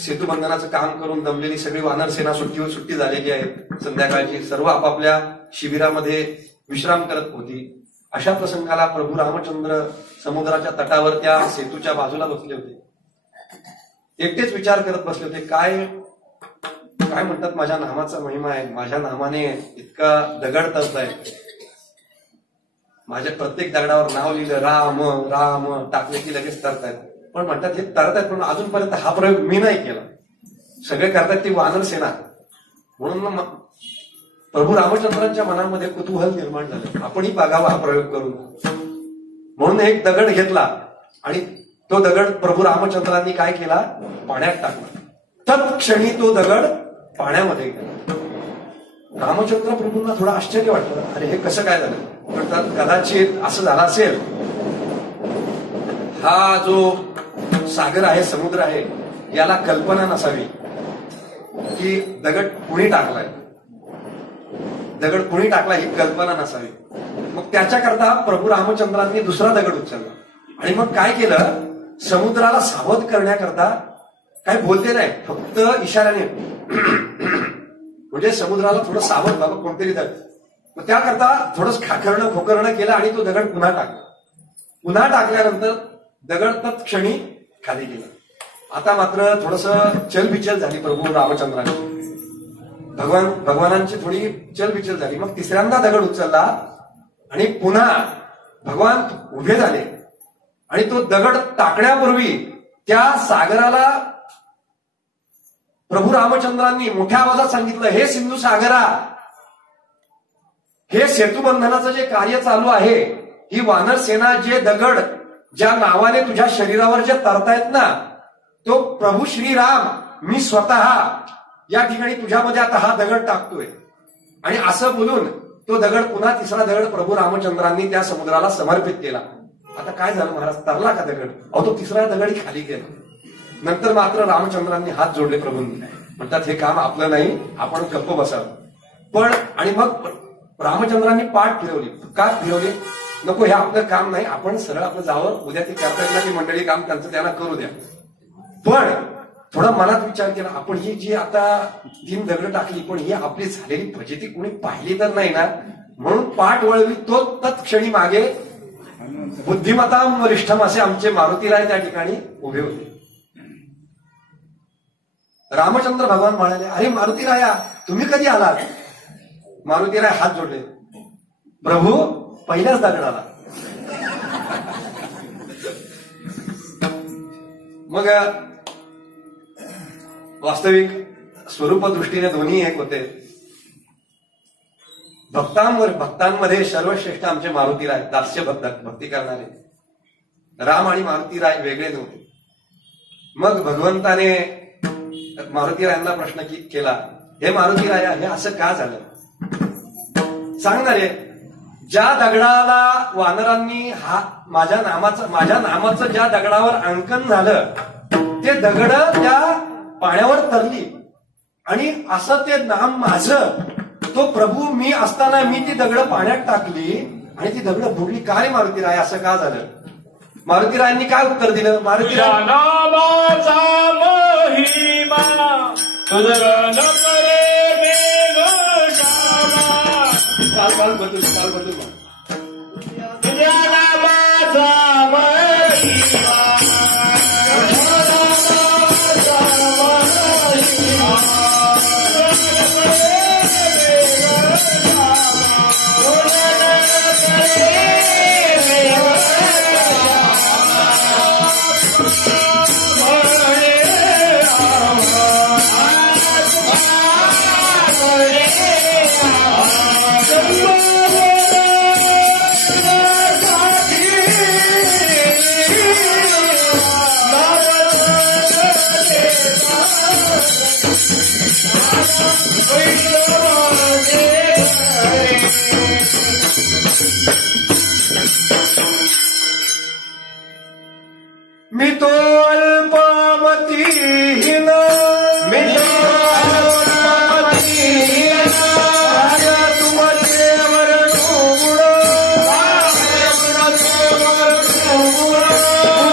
सेतुबंधनाचं काम करून दमलेली सगळी वानर सेना सुट्टी झालेली आहे. संध्याकाळची सर्व आपापल्या शिबिरामध्ये विश्राम करत होती. अशा प्रसंगाला प्रभू रामचंद्र समुद्राच्या तटावर त्या सेतूच्या बाजूला बसले होते. एकटेच विचार करत बसले होते, काय म्हणतात, माझ्या नामाचा महिमा आहे, माझ्या नामाने इतका दगड तरताय, माझ्या प्रत्येक दगडावर नाव लिहिलं राम राम टाकले की लगेच तरतायत. पण म्हणतात हे तरतायत, पण अजूनपर्यंत हा प्रयोग मी नाही केला, सगळे करतात ती वानर सेना. म्हणून प्रभू रामचंद्रांच्या मनामध्ये कुतूहल निर्माण झालं, आपणही बघावा हा प्रयोग करून. म्हणून एक दगड घेतला आणि तो दगड प्रभू रामचंद्रांनी काय केला? पाण्यात टाकला. तत्क्षणी तो दगड पाण्यामध्ये गेला. रामचंद्र प्रभूंना थोडं आश्चर्य वाटलं, अरे हे कसं काय झालं? म्हणतात कदाचित असं झालं असेल, हा जो सागर आहे, समुद्र आहे, याला कल्पना नसावी की दगड कुणी टाकलाय, दगड कुणी टाकला ही कल्पना नसावी. मग त्याच्याकरता प्रभू रामचंद्रांनी दुसरा दगड उचलला आणि मग काय केलं? समुद्राला सावध करण्याकरता काय बोलते नाही, फक्त इशाऱ्याने म्हणजे समुद्राला थोडं सावध व्हावं कोणतरी दगड. मग त्याकरता थोडंच खाकरणं खोकरणं केलं आणि तो दगड पुन्हा टाकला. पुन्हा टाकल्यानंतर दगड तत्क्षणी खाली गेला. आता मात्र थोडस चलबिचल झाली प्रभू रामचंद्रांची, भगवानांची थोडी चलबिचल झाली. मग तिसऱ्यांदा दगड उचलला आणि पुन्हा भगवान उभे झाले आणि तो दगड टाकण्यापूर्वी त्या सागराला प्रभू रामचंद्रांनी मोठ्या आवाजात सांगितलं, हे सिंधू सागरा, हे सेतुबंधनाचं जे कार्य चालू आहे, ही वानर सेना जे दगड ज्या नावाने तुझ्या शरीरावर जे तरतायत ना, तो प्रभू श्रीराम मी स्वतः या ठिकाणी तुझ्यामध्ये आता हा दगड टाकतोय. आणि असं बोलून तो दगड पुन्हा तिसरा दगड प्रभू रामचंद्रांनी त्या समुद्राला समर्पित केला. आता काय झालं महाराज, तरला का दगड? अहो तो तिसरा दगडी खाली गेला. नंतर मात्र रामचंद्रांनी हात जोडले प्रभूंनी, म्हणतात हे काम आपलं नाही, आपण गप्प बसावं. पण आणि मग रामचंद्रांनी पाठ फिरवली. का फिरवली? नको, हे आपलं काम नाही, आपण सरळ आपलं जावं, उद्या ती करता ती मंडळी काम त्यांचं त्यांना करू द्या. पण थोडा मनात विचार केला, आपण ही जी आता 3 दगड टाकली, पण ही आपली झालेली फजिती कोणी पाहिली तर नाही ना, म्हणून पाठ वळवी. तो तत्क्षणी मागे बुद्धिमताम वरिष्ठम असे आमचे मारुतीराय त्या ठिकाणी उभे होते. रामचंद्र भगवान म्हणाले, अरे मारुतीराया, तुम्ही कधी आलात? मारुतीराय हात जोडले, प्रभू पहिल्याच दगडाला. मग वास्तविक स्वरूप दृष्टीने दोन्ही एक होते. भक्तांमध्ये सर्वश्रेष्ठ आमचे मारुतीराय, दास्य भक्ती करणारे. राम आणि मारुतीराय वेगळे नव्हते. मग भगवंताने मारुतीरायांना प्रश्न केला, हे मारुतीराया, हे असं का झालं? सांगणार आहे. ज्या दगडाला वानरांनी माझ्या नामाचं ज्या दगडावर अंकन झालं, ते दगड त्या पाण्यावर तरली. आणि असं ते नाम माझं, तो प्रभू मी असताना मी ती दगड पाण्यात टाकली आणि ती दगड बुडली. का रे मारुतीराय, असं का झालं? मारुतीरायांनी काय उत्तर दिलं? मारुतीराय, नामाचा महिमा तुझं न करे काल बदलू तुझ्या नामाचा महिमा मी तो अल्पमतीहीन, मी तो अल्पमतीहीन, तुमचे वरगुण,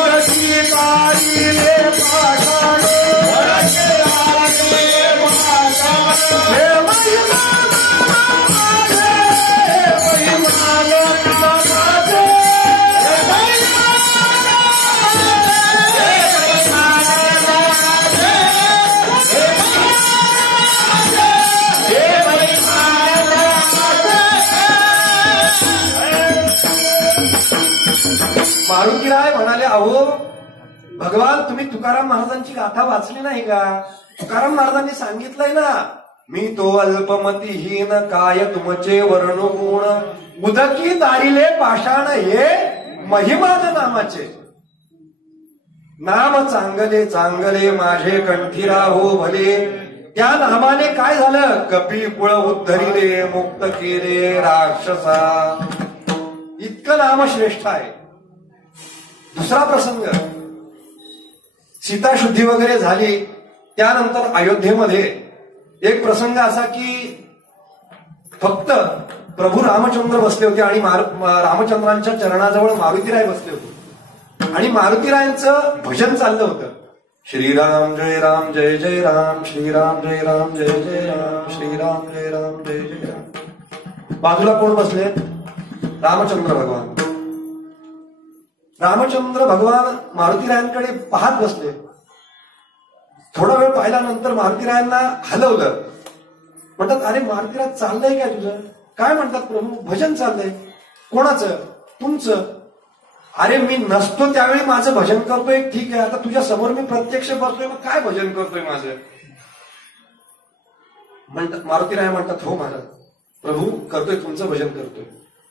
उदकी तारीले पाषाण, हे महिमा मारुतीराय म्हणाले, अहो भगवान, तुम्ही तुकाराम महाराजांची गाथा वाचली नाही का? तुकाराम महाराजांनी सांगितलंय ना, मी तो अल्पमतीहीन, काय तुमचे वर्णगुण, उदकी तारिले पाषाण, हे महिमाज नामाचे. नाम चांगले चांगले माझे कंठी राहो भले, त्या नामाने काय झालं? कपी कुळ उद्धरिले, मुक्त केले राक्षसा. इतकं नाम श्रेष्ठ आहे. दुसरा प्रसंग, सीताशुद्धी वगैरे झाली त्यानंतर अयोध्येमध्ये एक प्रसंग असा की फक्त प्रभू रामचंद्र बसले होते आणि रामचंद्रांच्या चरणाजवळ मारुतीराय बसले होते आणि मारुतीरायांचं भजन चाललं होतं. श्रीराम जय राम जय जय राम, श्रीराम जय राम जय जय राम, श्रीराम जय राम जय जय राम. बाजूला कोण बसले? रामचंद्र भगवान. रामचंद्र भगवान मारुतीरायांकडे पाहत बसले. थोडा वेळ पाहिल्यानंतर मारुतीरायांना हलवलं. म्हणतात, अरे मारुतीराय, चाललंय काय तुझं? काय म्हणतात प्रभू? भजन चाललंय. कोणाचं? तुमचं. अरे मी नसतो त्यावेळी माझं भजन करतोय, ठीक आहे. आता तुझ्या समोर मी प्रत्यक्ष बसतोय, मग काय भजन करतोय माझं? मारुतीराय म्हणतात, हो महाराज, प्रभू करतोय, तुमचं भजन करतोय.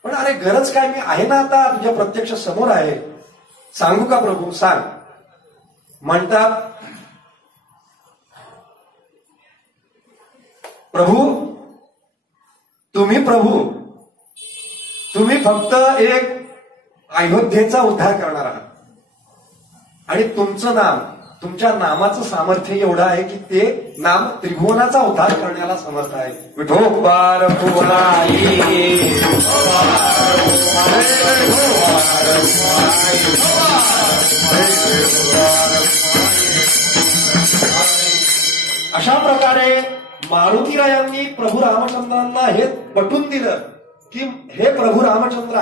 पण अरे गरज काय, मी आहे ना आता तुझ्या प्रत्यक्ष समोर आहे, सांगू का प्रभू, सांग. म्हणतात, प्रभू तुम्ही फक्त एक अयोध्येचा उद्धार करणार आहात आणि तुमचं नाम, तुमच्या नामाचं सामर्थ्य एवढं आहे की ते नाम त्रिभुवनाचा उद्धार करण्याला समर्थ आहे. विठोबार अशा प्रकारे मारुतीरायांनी प्रभू रामचंद्रांना हे पटवून दिलं की हे प्रभू रामचंद्रा,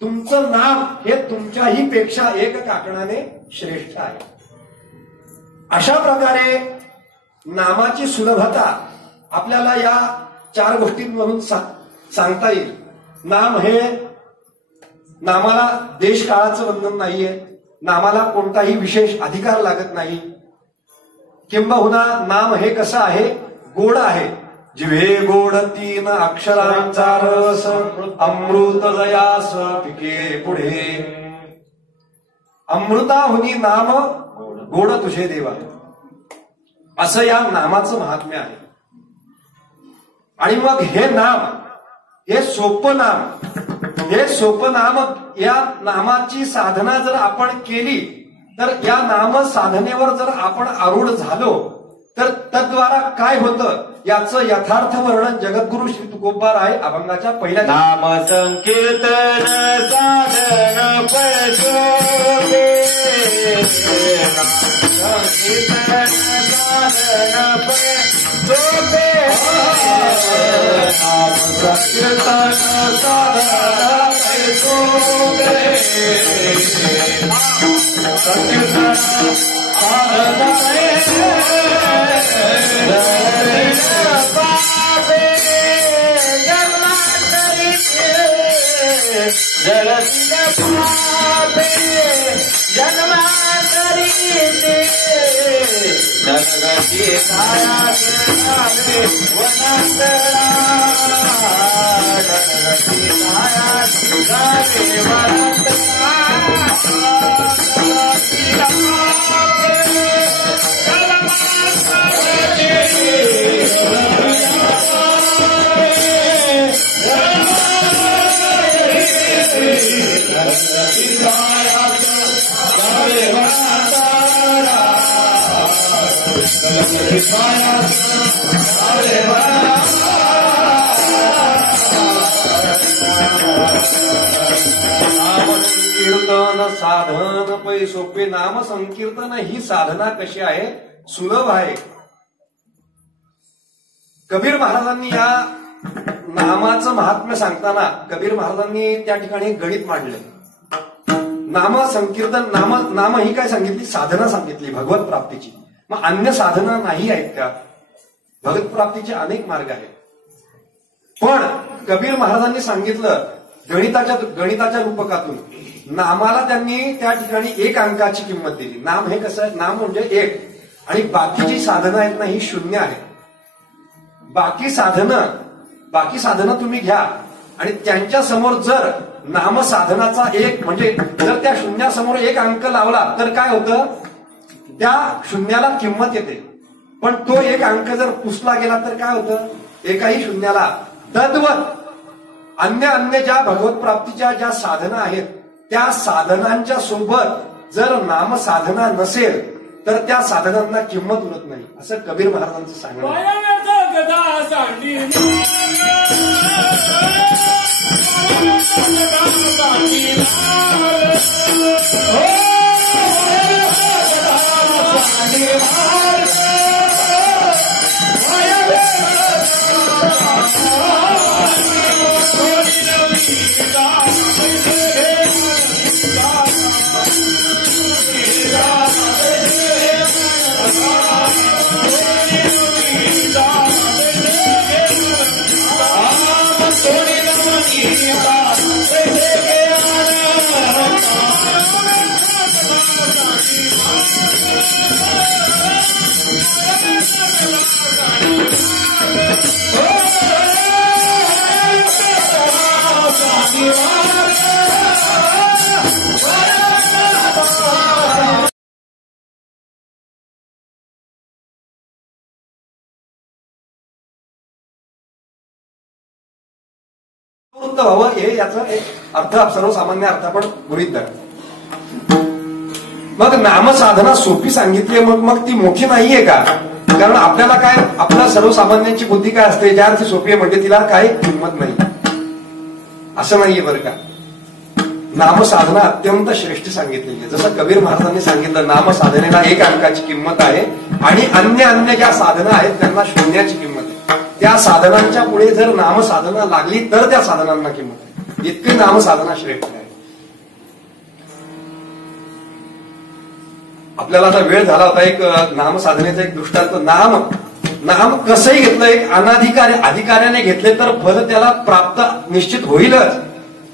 तुमचं नाम हे तुमच्याही पेक्षा एक काकणाने श्रेष्ठ आहे. अशा प्रकारे नामाची सुलभता आपल्याला या 4 गोष्टींवरून सांगता येईल. नाम हे, नामाला देश काळाचं बंधन नाहीये, नामाला कोणताही विशेष अधिकार लागत नाही. किंबहुना नाम हे कसं आहे, गोड आहे. जिव्हे गोड 3 अक्षरांचा रस, अमृत जयास पिके पुढे. अमृताहुनी नाम गोड तुझे देवा, असं या नामाचं महात्म्य आहे. आणि मग हे नाम, हे सोपं नाम, हे सोपं नाम, या नामाची साधना जर आपण केली तर या नाम साधनेवर जर आपण आरूढ झालो तर तद्वारा काय होतं याचं यथार्थ वर्णन जगद्गुरु श्री तुकोबाराय अभंगाच्या पहिल्या नाम संकीर्तन साधन पैसोबे, संकीर्तन साधन पैसोबे, नाम संकीर्तन साधन पैसोबे, संकीर्तन साधन पैसोबे. जगतील पापे जन्मांतरीते, जगती कायास नावे वनांतरा, जगती कायास नावे वनांतरा, संकीर्तन साधन पै सोपे. नाम संकीर्तन ही साधना कशी आहे, सुलभ आहे. कबीर महाराजांनी या नामाचं महात्म्य सांगताना कबीर महाराजांनी त्या ठिकाणी गणित मांडले. नाम संकीर्तन, नाम ही काय सांगितली, साधना सांगितली भगवत प्राप्तीची. मग अन्य साधना नाही आहेत का, भगवत प्राप्तीचे अनेक मार्ग आहेत. पण कबीर महाराजांनी सांगितलं गणिताच्या रूपकातून नामाला त्यांनी त्या ठिकाणी 1 अंकाची किंमत दिली. नाम हे कसं आहे, नाम म्हणजे 1 आणि बाकीची साधनं आहेत ना ही 0 आहे. बाकी साधनं तुम्ही घ्या आणि त्यांच्या समोर जर नाम साधनाचा 1 म्हणजे जर त्या शून्यासमोर 1 अंक लावला तर काय होतं, त्या शून्याला किंमत येते. पण तो 1 अंक जर पुसला गेला तर काय होतं, एकाही शून्याला. तद्वत अन्य ज्या भगवत प्राप्तीच्या ज्या साधना आहेत त्या साधनांच्या सोबत जर नाम साधना नसेल तर त्या साधनांना किंमत उरत नाही, असं कबीर महाराजांचं सांगणं. Thank you. उत्पत्त व्हावं हे याचा एक अर्थ सर्वसामान्य अर्थ आपण गृहीत धरा. मग नामसाधना सोपी सांगितली, मग ती मोठी नाहीये का? कारण आपल्याला काय, आपल्या सर्वसामान्यांची बुद्धी काय असते, ज्या अर्थी सोपी आहे म्हणजे तिला काय किंमत नाही, असं नाहीये बरं का. नामसाधना अत्यंत श्रेष्ठ सांगितलेली आहे. जसं कबीर महाराजांनी सांगितलं, नामसाधनेला 1 अंकाची किंमत आहे आणि अन्य ज्या साधना आहेत त्यांना शून्याची किंमत आहे. त्या साधनांच्या पुढे जर नामसाधना लागली तर त्या साधनांना किंमत आहे. इतकी नामसाधना श्रेष्ठ आहे. आपल्याला आता वेळ झाला होता, एक नामसाधनेचा एक दृष्टांत. नाम कसंही घेतलं, एक अधिकाऱ्याने घेतले तर फल त्याला प्राप्त निश्चित होईलच,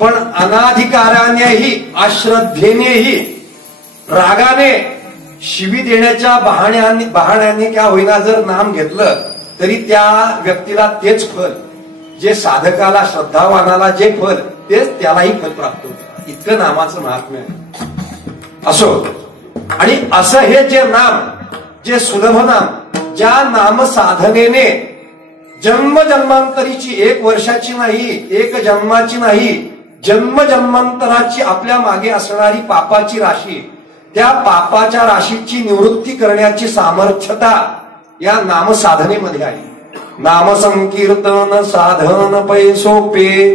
पण अनाधिकारानेही अश्रद्धेनेही रागाने शिवी देण्याच्या बहाण्याने क्या होईना जर नाम घेतलं तरी त्या व्यक्तीला तेच फल, जे साधकाला श्रद्धावानाला जे फल तेच त्यालाही फल प्राप्त होतं. इतकं नामाचं महात्म्य आहे. असो, आणि असं हे जे नाम, जे सुलभ नाम, ज्या नाम साधनेने जन्मजन्मांतरीची 1 वर्षाची नाही, 1 जन्माची नाही, जन्मजन्मांतराची आपल्या मागे असणारी पापाची राशी, त्या पापाच्या राशीची निवृत्ती करण्याची सामर्थ्यता या नामसाधनेमध्ये आहे. नामसंकीर्तन साधन पैसोपे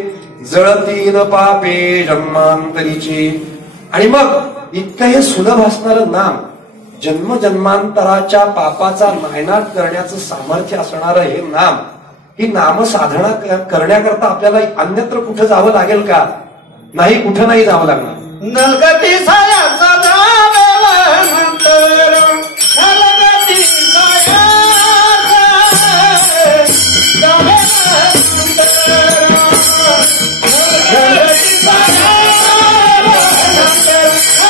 जळतील पापे जन्मांतरीची. आणि मग इतकं हे सुलभ असणारं नाम, जन्मजन्मांतराच्या पापाचा नायनाट करण्याचं सामर्थ्य असणारं हे नाम, ही नामसाधना करण्याकरता आपल्याला अन्यत्र कुठं जावं लागेल का? नाही, कुठं नाही जावं लागणार. नलगती सायाचा झालेला नंतर नलगती सायाचा झालेला नंतर नलगती सायाचा नंतर नलगती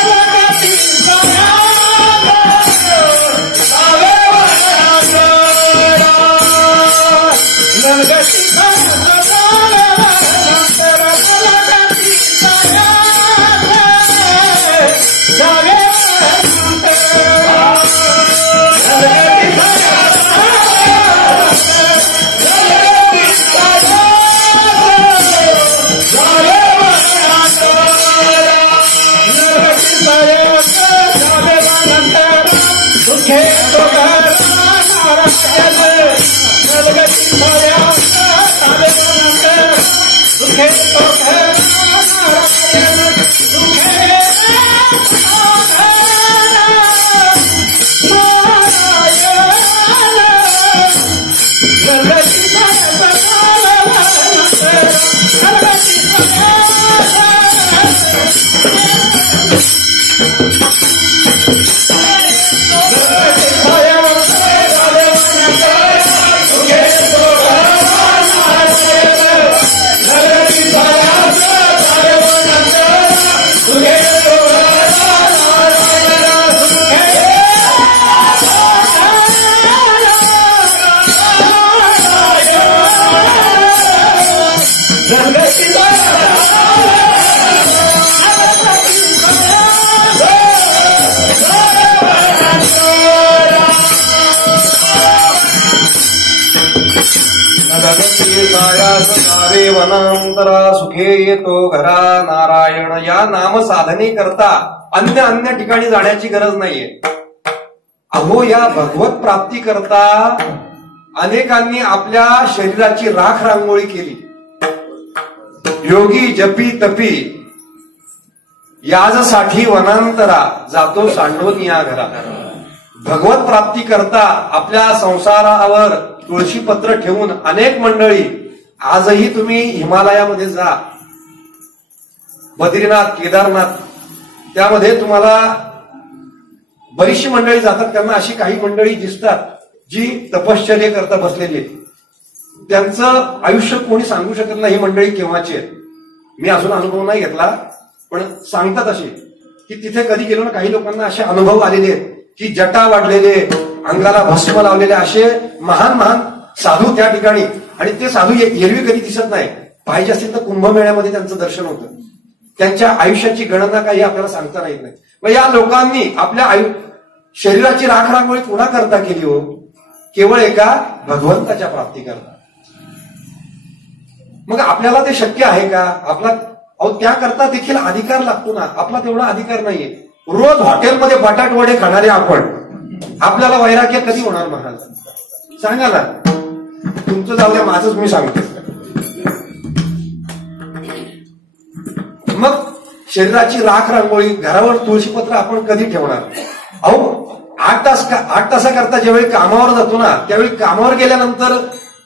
वनांतरा सुखे येतो घरा नारायण. या नाम साधने करता अन्य ठिकाणी जाण्याची गरज नाहीये. अहो, या भगवत प्राप्ती करता अनेकांनी आपल्या शरीराची राख रांगोळी केली. योगी जपी तपी याजसाठी वनांतरा जातो सांडून या घरा. भगवत प्राप्ती करता आपल्या संसारावर तुळशीपत्र ठेवून अनेक मंडळी, आजही तुम्ही हिमालयामध्ये जा, बद्रीनाथ, केदारनाथ, त्यामध्ये तुम्हाला बरीचशी मंडळी जातात. त्यांना अशी काही मंडळी दिसतात जी तपश्चर्या करता बसलेली आहेत. त्यांचं आयुष्य कोणी सांगू शकत नाही ही मंडळी केव्हाची आहे. मी अजून अनुभव नाही घेतला, पण सांगतात असे की तिथे कधी गेलो ना, काही लोकांना असे अनुभव आलेले आहेत की जटा वाढलेले, अंगाला भस्म लावलेले असे महान साधू त्या ठिकाणी. आणि ते साधू एरवी कधी दिसत नाही. पाहिजे असेल तर कुंभमेळ्यामध्ये त्यांचं दर्शन होतं. त्यांच्या आयुष्याची गणना काही आपल्याला सांगता येत नाही. मग या लोकांनी आपल्या शरीराची राख रांगोळी पुन्हा करता केली हो, केवळ एका भगवंताच्या प्राप्ती करता. मग आपल्याला ते शक्य आहे का? आपला त्याकरता देखील अधिकार लागतो ना. आपला तेवढा अधिकार नाहीये. रोज हॉटेलमध्ये बटाट वडे खाणारे आपण, आपल्याला वैराग्य कधी होणार महाराज? सांगा ना. तुमचं जाऊ द्या, माझंच मी सांगतो. मग शरीराची राख रांगोळी, घरावर तुळशीपत्र आपण कधी ठेवणार? अहो 8 तासाकरता ज्यावेळी कामावर जातो ना, त्यावेळी कामावर गेल्यानंतर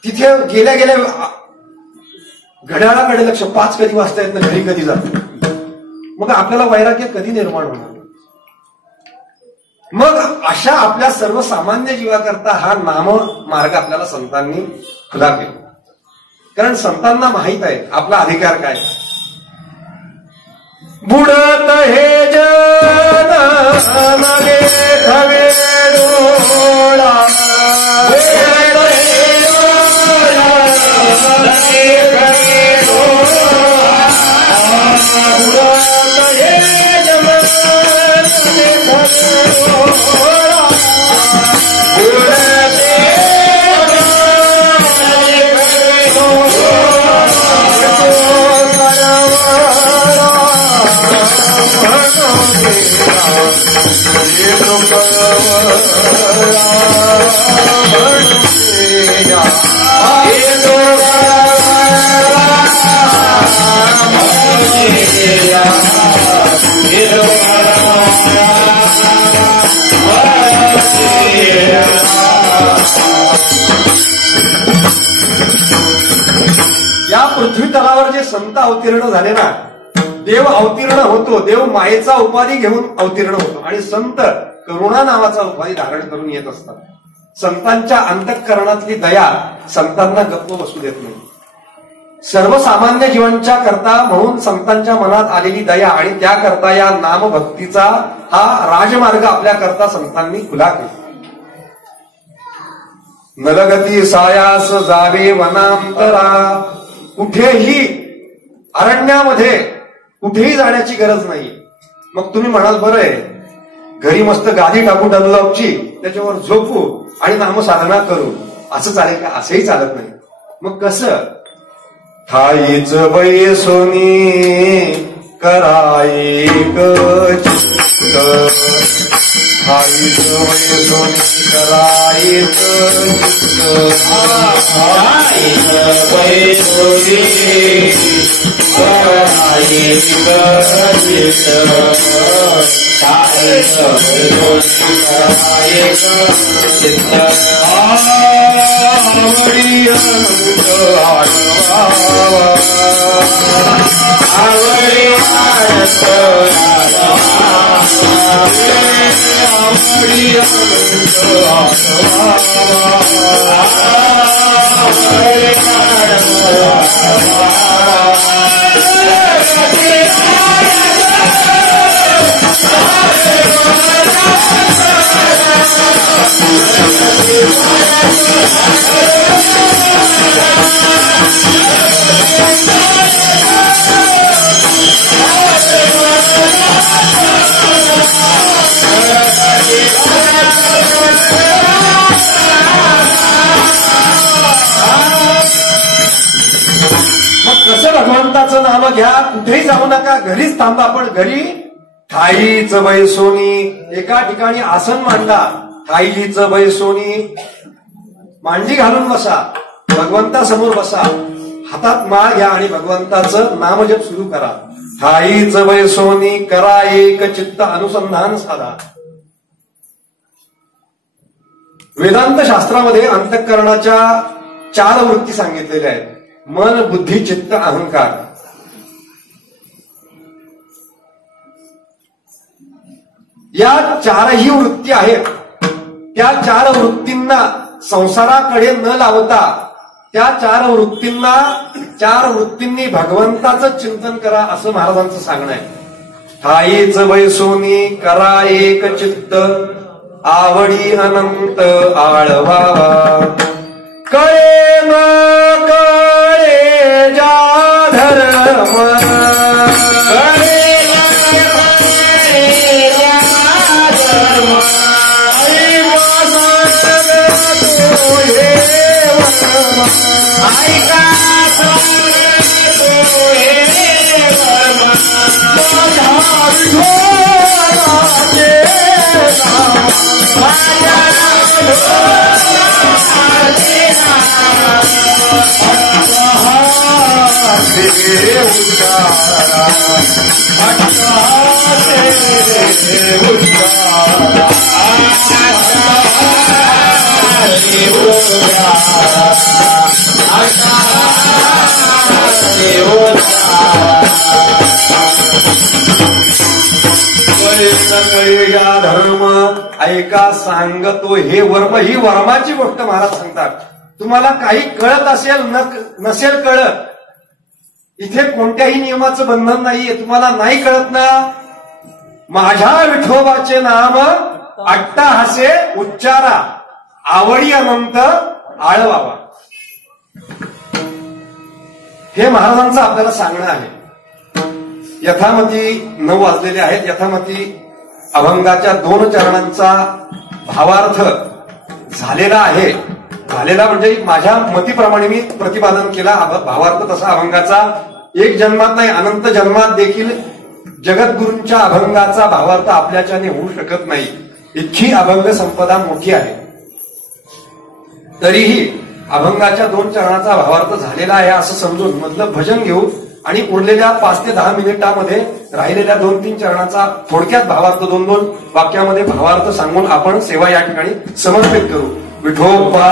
तिथे गेल्या गेल्या घड्याळाकडे लक्ष, 5 कधी वाजता येत ना, घरी कधी जातो. मग आपल्याला वैराग्य कधी निर्माण होणार? मग अशा आपल्या सर्वसामान्य जीवाकरता हा नाम मार्ग आपल्याला संतांनी खुला केला. कारण संतांना माहित आहे आपला अधिकार काय. बुडत हे जन नगे खवे डोळा, या पृथ्वी तलावर जे संत अवतीर्ण झाले ना, देव अवतीर्ण होतो, देव मायेचा उपाधी घेऊन अवतीर्ण होतो आणि संत करुणा नावाचा उपाधी धारण करून येत असतात. संतांच्या अंतःकरणातली दया संतांना गप्प बसू देत नाही. सर्वसामान्य जीवांच्या करता म्हणून संतांच्या मनात आलेली दया आणि त्याकरता या नामभक्तीचा हा राजमार्ग आपल्या करता संतांनी खुला केला. नलगती सायास जावे वनांतरा, कुठेही अरण्यामध्ये कुठेही जाण्याची गरज नाही. मग तुम्ही म्हणाल बरं आहे, घरी मस्त गादी टाकू डनलॉपची, त्याच्यावर झोपू आणि नामसाधना करू, असं चालेल का? असंही चालत नाही. मग कसं? ठाईच बैसोनी करायक चित्त, ठाईच बैसोनी करायक चित्त, ठाईच बैसोनी करायक चित्त, ठाईच बैसोनी करायक चित्त, आवडी अनंत आठवा, आवडी अनंत आवडी अनंत भगवंताचं नाम घ्या, कुठेही जाऊ नका, घरीच थांबा. पण घरी ठाईच बैसोनी, एका ठिकाणी आसन मांडा, ठाईच बैसोनी मांडी घालून बसा, भगवंतासमोर बसा, हातात माळ घ्या आणि भगवंताचं नामजप सुरू करा. ठाईच बैसोनी करा एक चित्त अनुसंधान साधा. वेदांत शास्त्रामध्ये अंतःकरणाच्या 4 वृत्ती सांगितलेल्या आहेत: मन, बुद्धी, चित्त, अहंकार. या 4ही वृत्ती आहेत. त्या 4 वृत्तींना संसाराकडे न लावता त्या 4 वृत्तींनी भगवंताचं चिंतन करा, असं महाराजांचं सांगणं आहे. ठाईच बैसोनी करा एक चित्त, आवडी अनंत आळवावा. कळे न कळे जा धर्म, कळे न कळे जा धर्म, ऐका या धर्म ऐका सांगतो हे वर्म, ही वर्माची गोष्ट महाराज सांगतात. तुम्हाला काही कळत असेल नसेल कळत, इथे कोणत्याही नियमाचं बंधन नाहीये. तुम्हाला नाही कळत ना, माझ्या विठोबाचे नाम अट्टाहासे उच्चारा, आवडी अनंत आळवावा. हे महाराजांचं आपल्याला सांगणं आहे. यथामती 9 वाजलेले आहेत. यथामती अभंगाच्या 2 चरणांचा भावार्थ झालेला आहे. झालेला म्हणजे माझ्या मतीप्रमाणे मी प्रतिपादन केला. भावार्थ तसा अभंगाचा एक जन्मात नाही, अनंत जन्मात देखील जगद्गुरूंच्या अभंगाचा भावार्थ आपल्याच्याने होऊ शकत नाही. इतकी अभंग संपदा मोठी आहे. तरीही अभंगाच्या 2 चरणाचा भावार्थ झालेला आहे असं समजून मधलं भजन घेऊ आणि उरलेल्या 5 ते 10 मिनिटांमध्ये राहिलेल्या 2-3 चरणाचा थोडक्यात भावार्थ 2-2 वाक्यामध्ये भावार्थ सांगून आपण सेवा या ठिकाणी समर्पित करू. विठोबा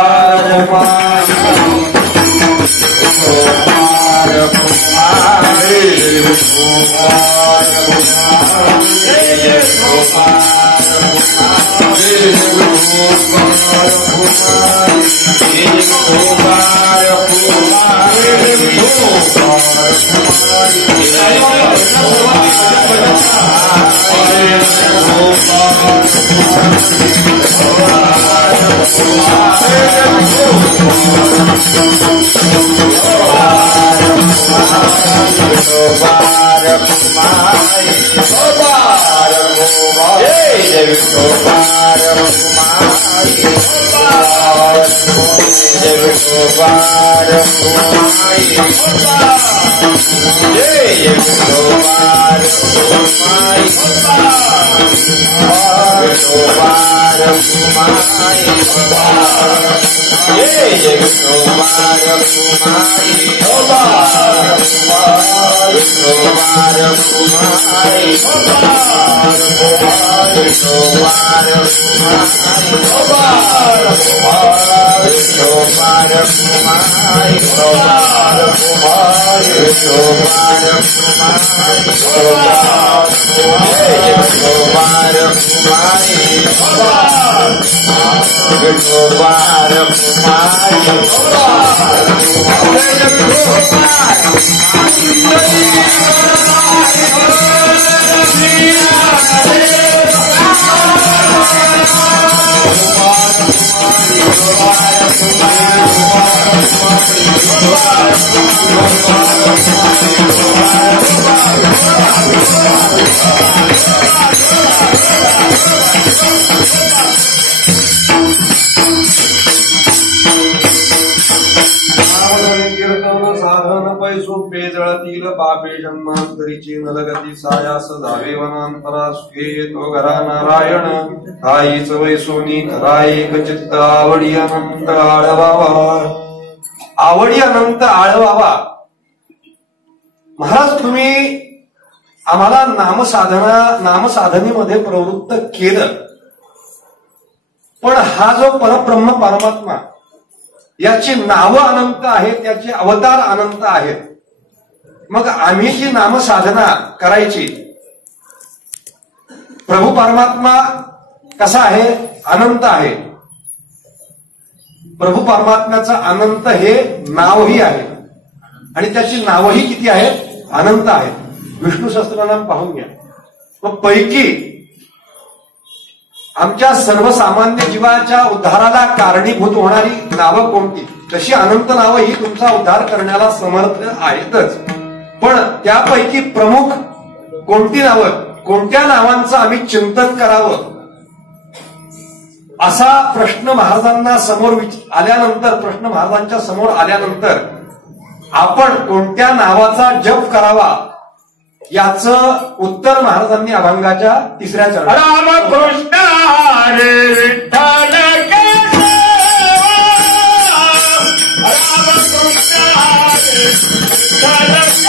कीर्तन साधन पैसो पेजळतील पापे जन्मांतरीची नलगती सायास जावे वनांतरा सुखे तो घरा नारायण काहीच वैसोनी खरा एक चित्त आवडी अनंत आळवावा. आवडी अनंत आळवावा. महाराज तुम्ही आम्हाला नामसाधनेमध्ये प्रवृत्त केलं, पण हा जो परब्रह्म परमात्मा याची नावं अनंत आहेत, त्याचे अवतार अनंत आहेत. मग आम्ही जी नामसाधना करायची, प्रभू परमात्मा कसा आहे? अनंत आहे. प्रभू परमात्म्याचं अनंत हे नावही आहे आणि त्याची नावही किती आहेत? अनंत आहेत. विष्णू सहस्त्रनाम पाहून घ्या. मग पैकी आमच्या सर्वसामान्य जीवाच्या उद्धाराला कारणीभूत होणारी नावं कोणती? तशी अनंत नावं ही तुमचा उद्धार करण्याला समर्थ आहेतच, पण त्यापैकी प्रमुख कोणती नावं, कोणत्या नावांचं आम्ही चिंतन करावं असा प्रश्न महाराजांना प्रश्न महाराजांच्या समोर आल्यानंतर आपण कोणत्या नावाचा जप करावा याचं उत्तर महाराजांनी अभंगाच्या 3ऱ्या चरणात रामकृष्ण हरे विठ्ठल रामकृष्ण हरे विठ्ठल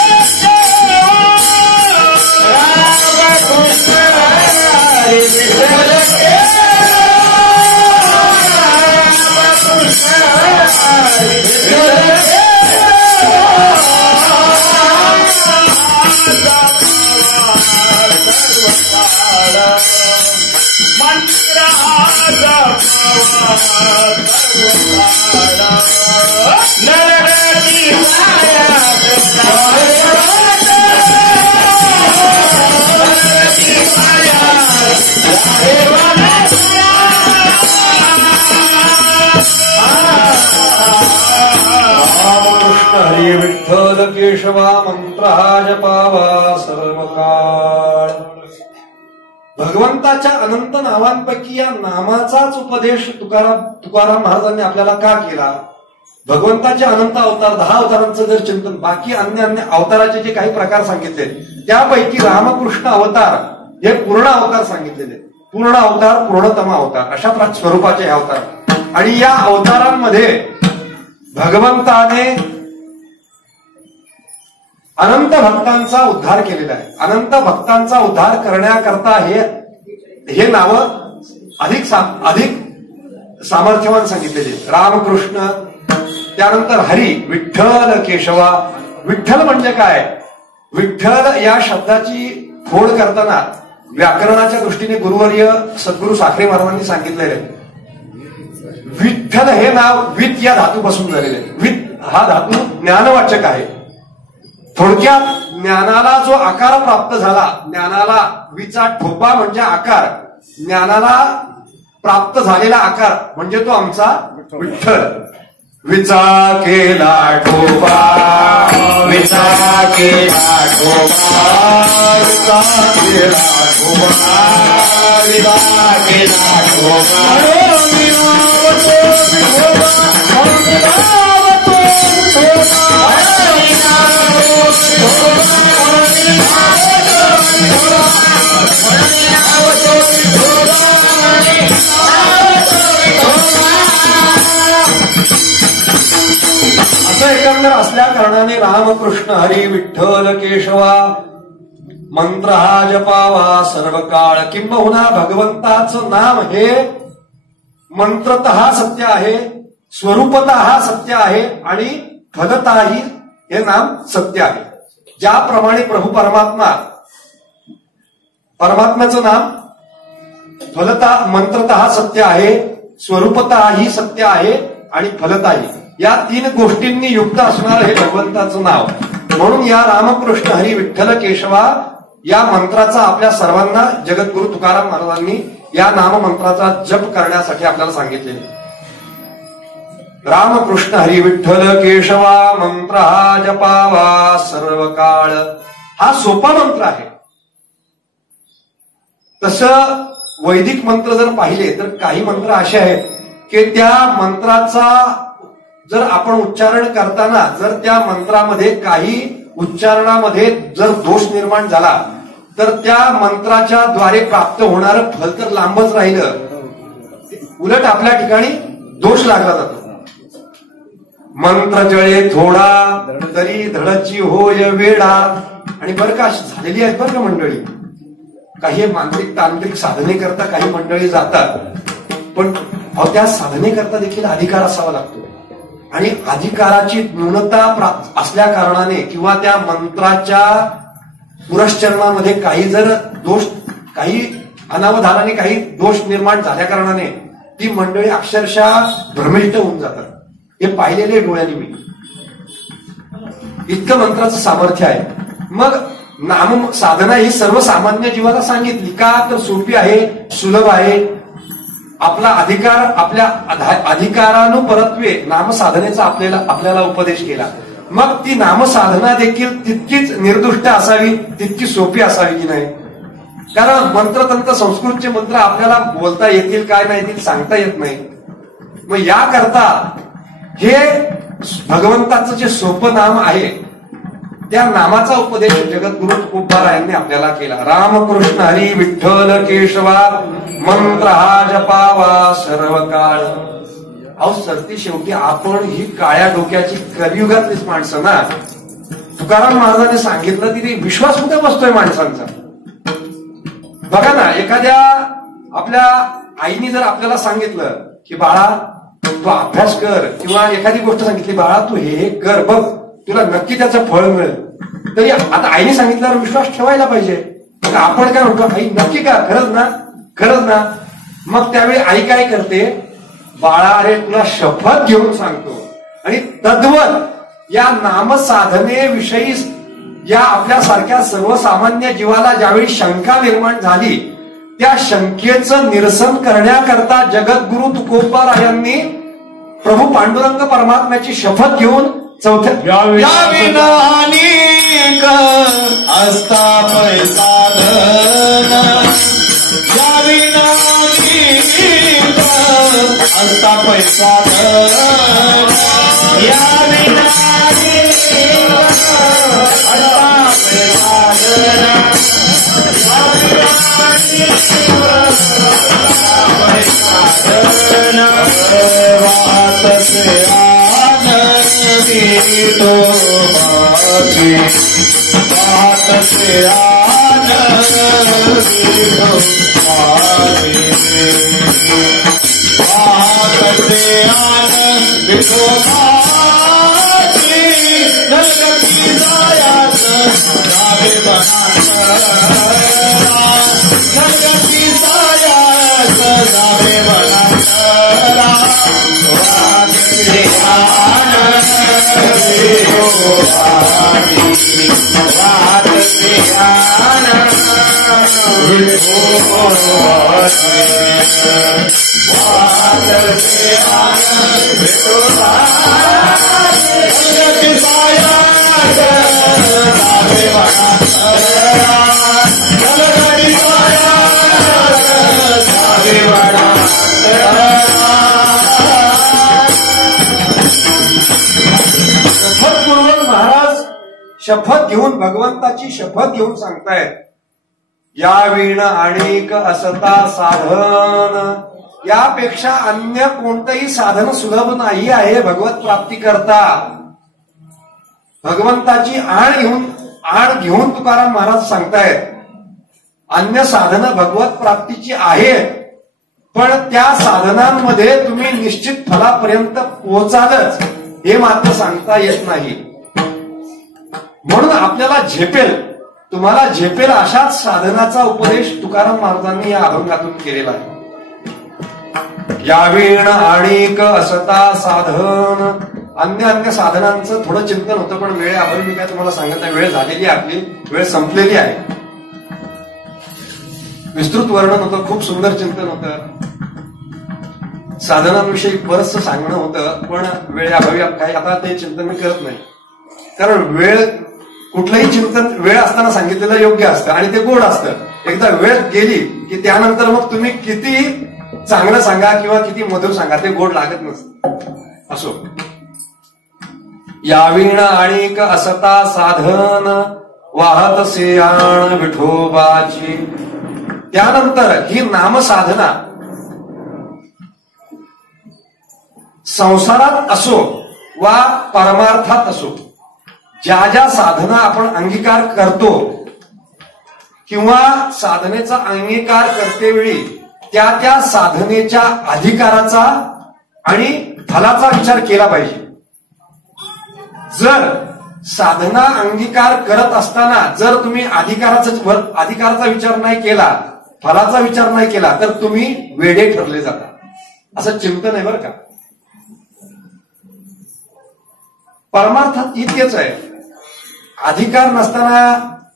केशवा मंत्र हा जपावा सर्व काळ. भगवंताच्या अनंत नावांपैकी या नामाचाच उपदेश तुकाराम महाराजांनी आपल्याला का केला? भगवंताचे अनंत अवतार 10 अवतारांचं जर चिंतन, बाकी अन्य अवताराचे जे काही प्रकार सांगितले त्यापैकी रामकृष्ण अवतार हे पूर्ण अवतार सांगितलेले. पूर्ण अवतार, पूर्णतम अवतार अशा स्वरूपाचे हे अवतार. आणि या अवतारांमध्ये भगवंताने अनंत भक्तांचा उद्धार केलेला आहे. अनंत भक्तांचा उद्धार करण्याकरता हे नाव अधिक सामर्थ्यवान सांगितलेले. रामकृष्ण, त्यानंतर हरी, विठ्ठल, केशवा. विठ्ठल म्हणजे काय? विठ्ठल या शब्दाची फोड करताना व्याकरणाच्या दृष्टीने गुरुवर्य सद्गुरू साखरे महाराजांनी सांगितलेले विठ्ठल हे नाव वित या धातूपासून झालेले. वित हा धातू ज्ञानवाचक आहे. थोडक्यात ज्ञानाला जो आकार प्राप्त झाला, ज्ञानाला विचा ठोपा म्हणजे आकार, ज्ञानाला प्राप्त झालेला आकार म्हणजे तो आमचा विठ्ठल. विचा केला ठोपा, विचा केला ठोपा, विचा केला ठोपा, विचा केला ठोपा. असं एकंदर असल्या कारणाने रामकृष्ण हरी विठ्ठल केशवा मंत्र हा जपावा सर्व काळ. किंबहुना भगवंताचं नाम हे मंत्रतः सत्य आहे, स्वरूपतः सत्य आहे आणि फलतःही हे नाम सत्य आहे. ज्याप्रमाणे प्रभू परमात्म्याचं नाम फलतः मंत्रतः सत्य आहे, स्वरूपतःही सत्य आहे आणि फलतःही, या 3 गोष्टींनी युक्त असणारं हे भगवंताचं नाव. म्हणून या रामकृष्ण हरी विठ्ठल केशवा या मंत्राचा आपल्या सर्वांना जगद्गुरु तुकाराम महाराजांनी या नाममंत्राचा जप करण्यासाठी आपल्याला सांगितले. रामकृष्ण हरी विठ्ठल केशवा मंत्र हा जपावा सर्व काळ. हा सोपा मंत्र आहे. तसं वैदिक मंत्र जर पाहिले तर काही मंत्र असे आहेत की त्या मंत्राचा जर आपण उच्चारण करताना जर त्या मंत्रामध्ये काही उच्चारणामध्ये जर दोष निर्माण झाला तर त्या मंत्राच्या द्वारे प्राप्त होणारं फल तर लांबच राहिलं, उलट आपल्या ठिकाणी दोष लागला जातो. मंत्र जळे थोडा तरी धडची होय वेडा. आणि बरं का झालेली आहेत बरं का मंडळी, काही मांत्रिक तांत्रिक साधने करता काही मंडळी जातात, पण त्या साधने करता देखील अधिकार असावा लागतो. आणि अधिकाराची न्यूनता असल्या कारणाने किंवा त्या मंत्राच्या पुरश्चरणामध्ये काही जर दोष, काही अनावधानाने काही दोष निर्माण झाल्या कारणाने ती मंडळी अक्षरशः भ्रमिष्ट होऊन जातात. हे पाहिलेले डोळ्यांनी मी. इतकं मंत्राचं सामर्थ्य आहे. मग नाम साधना ही सर्वसामान्य जीवाला सांगितली का तर सोपी आहे, सुलभ आहे. आपला अधिकार, आपल्या अधिकारानुपरत्वे नामसाधनेचा आपल्याला उपदेश केला. मग ती नामसाधना देखील तितकीच निर्दुष्ट असावी, तितकी सोपी असावी की नाही. कारण मंत्रतंत्र संस्कृतचे मंत्र आपल्याला बोलता येतील काय नाही येतील सांगता येत नाही. मग याकरता हे भगवंताचं जे सोपं नाम आहे त्या नामाचा उपदेश जगद्गुरु तुकोबारायांनी आपल्याला केला. रामकृष्ण हरी विठ्ठल केशवा मंत्र हा जपावा सर्व काळ. अहो सरती शेवटी आपण ही काळ्या डोक्याची कलियुगातलीच माणसं ना. तुकाराम महाराजांनी सांगितलं तरी विश्वास कुठे बसतोय माणसांचा. बघा ना, एखाद्या आपल्या आईने जर आपल्याला सांगितलं की बाळा तू अभ्यास कर, किंवा एखादी गोष्ट सांगितली बाळा तू हे कर बघ तुला नक्की त्याचं फळ मिळेल, तरी आता आईने सांगितल्यावर विश्वास ठेवायला पाहिजे. मग आपण काय म्हणतो, आई नक्की का, खरंच ना, खरंच ना. मग त्यावेळी आई काय करते, बाळा अरे तुला शपथ घेऊन सांगतो. आणि तद्वत या नामसाधनेविषयी या आपल्यासारख्या सर्वसामान्य जीवाला ज्यावेळी शंका निर्माण झाली त्या शंकेचं निरसन करण्याकरता जगद्गुरु तुकोबारायांनी प्रभू पांडुरंग परमात्म्याची शपथ घेऊन चौथ्या या विनानिक असता पैसा धन या विनानिक असता पैसा धन या विनानिक असता पैसा धन वाहत से तो बाकी बात से आनंद तो बाकी बात से आनंद तो बाकी नरकती जायात रावे बनांतरा नरकती जायात रावे बनांतरा वाद से आनंद वाद से आनंद महाराज शपथ घेऊन भगवंताची शपथ घेऊन सांगतायत या वीण आणिक असता साधन यापेक्षा अन्य कोणतंही साधन सुलभ नाही आहे भगवत प्राप्ती करता. भगवंताची आण घेऊन तुकाराम महाराज सांगतायत अन्य साधनं भगवत प्राप्तीची आहेत पण त्या साधनांमध्ये तुम्ही निश्चित फलापर्यंत पोहोचालच हे मात्र सांगता येत नाही. म्हणून आपल्याला तुम्हाला झेपेल अशाच साधनाचा उपदेश तुकाराम महाराजांनी या अभंगातून केलेला आहे. या वीण आणिक असता साधन अन्य साधनांचं थोडं चिंतन होतं पण वेळ अभावी मी काय तुम्हाला सांगत नाही. वेळ झालेली आहे, आपली वेळ संपलेली आहे. विस्तृत वर्णन होतं, खूप सुंदर चिंतन होतं, साधनांविषयी बरंचसं सांगणं होतं पण वेळ अभावी काही आता ते चिंतन मी करत नाही. कारण कुठलंही चिंतन वेळ असताना सांगितलेलं योग्य असतं आणि ते गोड असतं. एकदा वेळ गेली की त्यानंतर मग तुम्ही किती चांगलं सांगा किंवा किती मधुर सांगा ते गोड लागत नसतं. असो या वीण आणिक असता साधन वाहत सेयाण विठोबाची. त्यानंतर ही नामसाधना संसारात असो वा परमार्थात असो ज्या ज्या साधना आपण अंगीकार करतो किंवा साधनेचा अंगीकार करतेवेळी त्या त्या साधनेच्या अधिकाराचा आणि फलाचा विचार केला पाहिजे. जर साधना अंगीकार करत असताना जर तुम्ही अधिकाराचा विचार नाही केला, फलाचा विचार नाही केला तर तुम्ही वेडे ठरले जाता असं चिंतन आहे बरं का. परमार्थात इतकेच आहे. अधिकार नसताना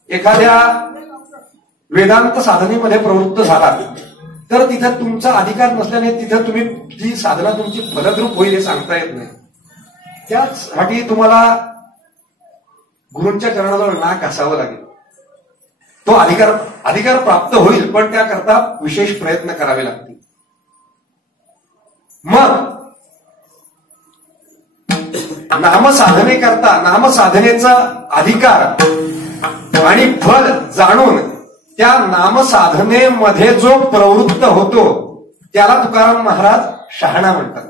एखाद्या वेदांत साधनेमध्ये प्रवृत्त झाला तर तिथं तुमचा अधिकार नसल्याने तिथं तुम्ही जी साधना तुमची फलद्रूप होईल हे सांगता येत नाही. त्याचसाठी तुम्हाला गुरूंच्या चरणाजवळ नाक घासावं लागेल. तो अधिकार प्राप्त होईल पण त्याकरता विशेष प्रयत्न करावे लागतील. मग नामसाधनेकरता नामसाधनेचा अधिकार आणि फल जाणून त्या नामसाधनेमध्ये जो प्रवृत्त होतो त्याला तुकाराम महाराज शहाणा म्हणतात.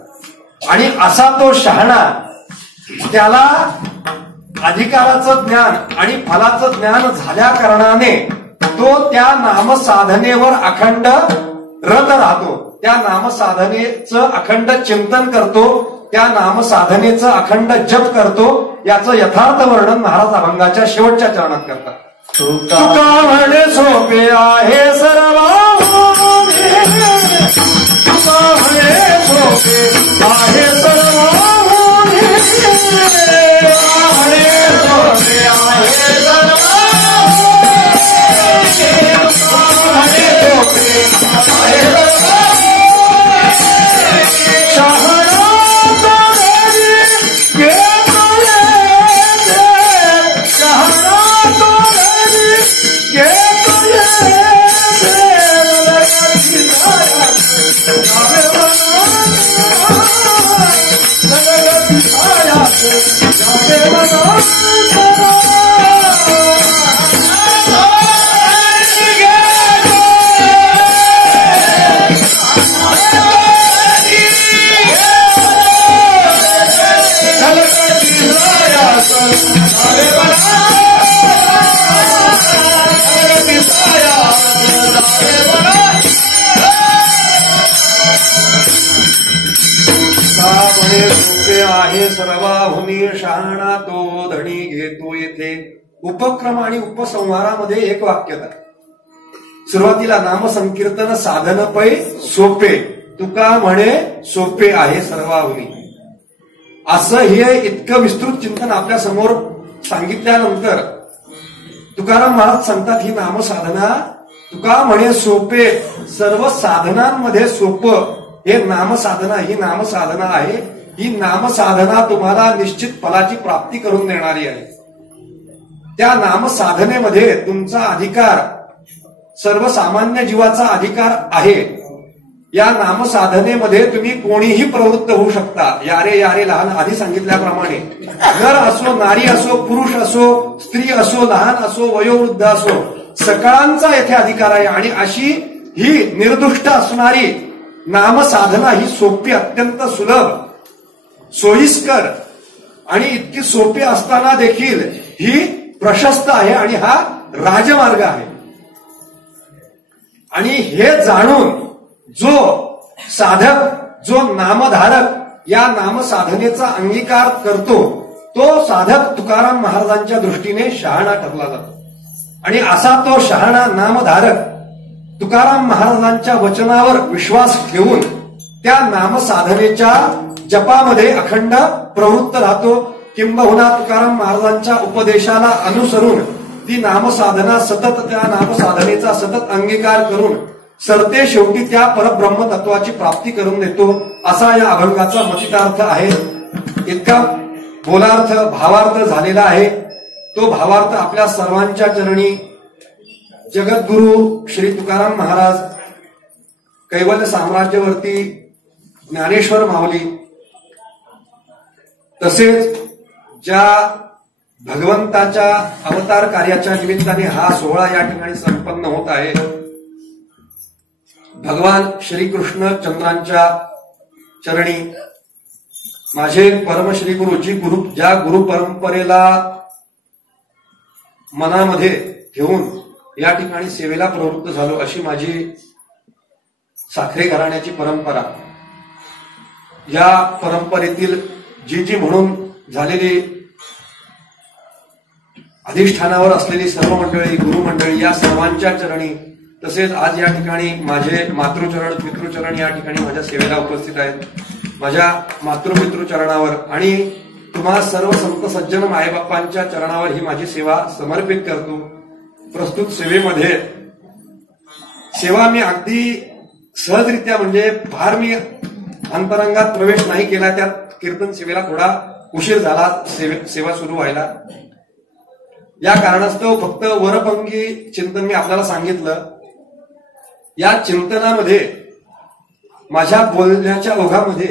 आणि असा तो शहाणा त्याला अधिकाराचं ज्ञान आणि फलाचं ज्ञान झाल्या कारणाने तो त्या नामसाधनेवर अखंड रत राहतो. त्या नामसाधनेचं अखंड चिंतन करतो, त्या नामसाधनेचं अखंड जप करतो. याचं यथार्थ वर्णन महाराज अभंगाच्या शेवटच्या चरणात करतात. तुका म्हणे सोपे आहे सर्व तुका म्हणे सोपे आहे सर्व सर्वाहुनी शहाणा तो धणी घेतो येथे. उपक्रम आणि उपसंहारामध्ये एक वाक्यता. सुरुवातीला नामसंकीर्तन साधन पै सोपे, तुका म्हणे सोपे आहे सर्वाहुनी. असं हे इतकं विस्तृत चिंतन आपल्या समोर सांगितल्यानंतर तुकाराम महाराज सांगतात ही नामसाधना तुका म्हणे सोपे, सर्व साधनांमध्ये सोपं हे नामसाधना, ही नामसाधना आहे. ही नामसाधना तुम्हाला निश्चित फलाची प्राप्ती करून देणारी आहे. त्या नामसाधनेमध्ये तुमचा अधिकार, सर्वसामान्य जीवाचा अधिकार आहे. या नामसाधनेमध्ये तुम्ही कोणीही प्रवृत्त होऊ शकता. यारे यारे लहान आधी सांगितल्याप्रमाणे नर असो, नारी असो, पुरुष असो, स्त्री असो, लहान असो, वयोवृद्ध असो, सगळ्यांचा येथे अधिकार आहे. आणि अशी ही निर्दुष्ट असणारी नामसाधना ही सोपी, अत्यंत सुलभ, सोयीस्कर आणि इतकी सोपी असताना देखील ही प्रशस्त आहे आणि हा राजमार्ग आहे. आणि हे जाणून जो साधक, जो नामधारक या नामसाधनेचा अंगीकार करतो तो साधक तुकाराम महाराजांच्या दृष्टीने शहाणा ठरला जातो. आणि असा तो शहाणा नामधारक तुकाराम महाराजांच्या वचनावर विश्वास ठेवून त्या नामसाधनेच्या जपामध्ये अखंड प्रवृत्त राहतो. किंबहुना तुकाराम महाराजांच्या उपदेशाला अनुसरून ती नामसाधना सतत, त्या नामसाधनेचा सतत अंगीकार करून सरते शेवटी त्या परब्रह्म तत्वाची प्राप्ती करून देतो. असा या अभंगाचा मतितार्थ आहे. इतका बोलार्थ, भावार्थ झालेला आहे. तो भावार्थ आपल्या सर्वांच्या चरणी जगद्गुरु श्री तुकाराम महाराज, कैवल्य साम्राज्यवर्ती ज्ञानेश्वर माऊली, तसेच ज्या भगवंताच्या अवतार कार्याच्या निमित्ताने हा सोहळा या ठिकाणी संपन्न होत आहे, भगवान श्रीकृष्ण चंद्रांच्या चरणी माझे परमश्री गुरु, ज्या गुरु परंपरेला मनामध्ये ठेवून या ठिकाणी सेवेला प्रवृत्त झालो, अशी माझी साखरे घराण्याची परंपरा. या परंपरेतील जी म्हणून झालेली अधिष्ठानावर असलेली सर्व मंडळी, गुरुमंडळी या सर्वांच्या चरणी, तसेच आज या ठिकाणी माझे मातृचरण, पितृचरण या ठिकाणी माझ्या सेवेला उपस्थित आहेत, माझ्या मातृपितृचरणावर आणि तुम्हा सर्व संत सज्जन मायबापांच्या चरणावर ही माझी सेवा समर्पित करतो. प्रस्तुत सेवेमध्ये सेवा मी अगदी सहजरित्या, म्हणजे फार मी अंतरंगात प्रवेश नाही केला. त्यात कीर्तन सेवेला थोडा उशीर झाला सेवा सुरू व्हायला. या कारणास्तव फक्त वरपंगी चिंतन मी आपल्याला सांगितलं. या चिंतनामध्ये माझ्या बोलण्याच्या ओघामध्ये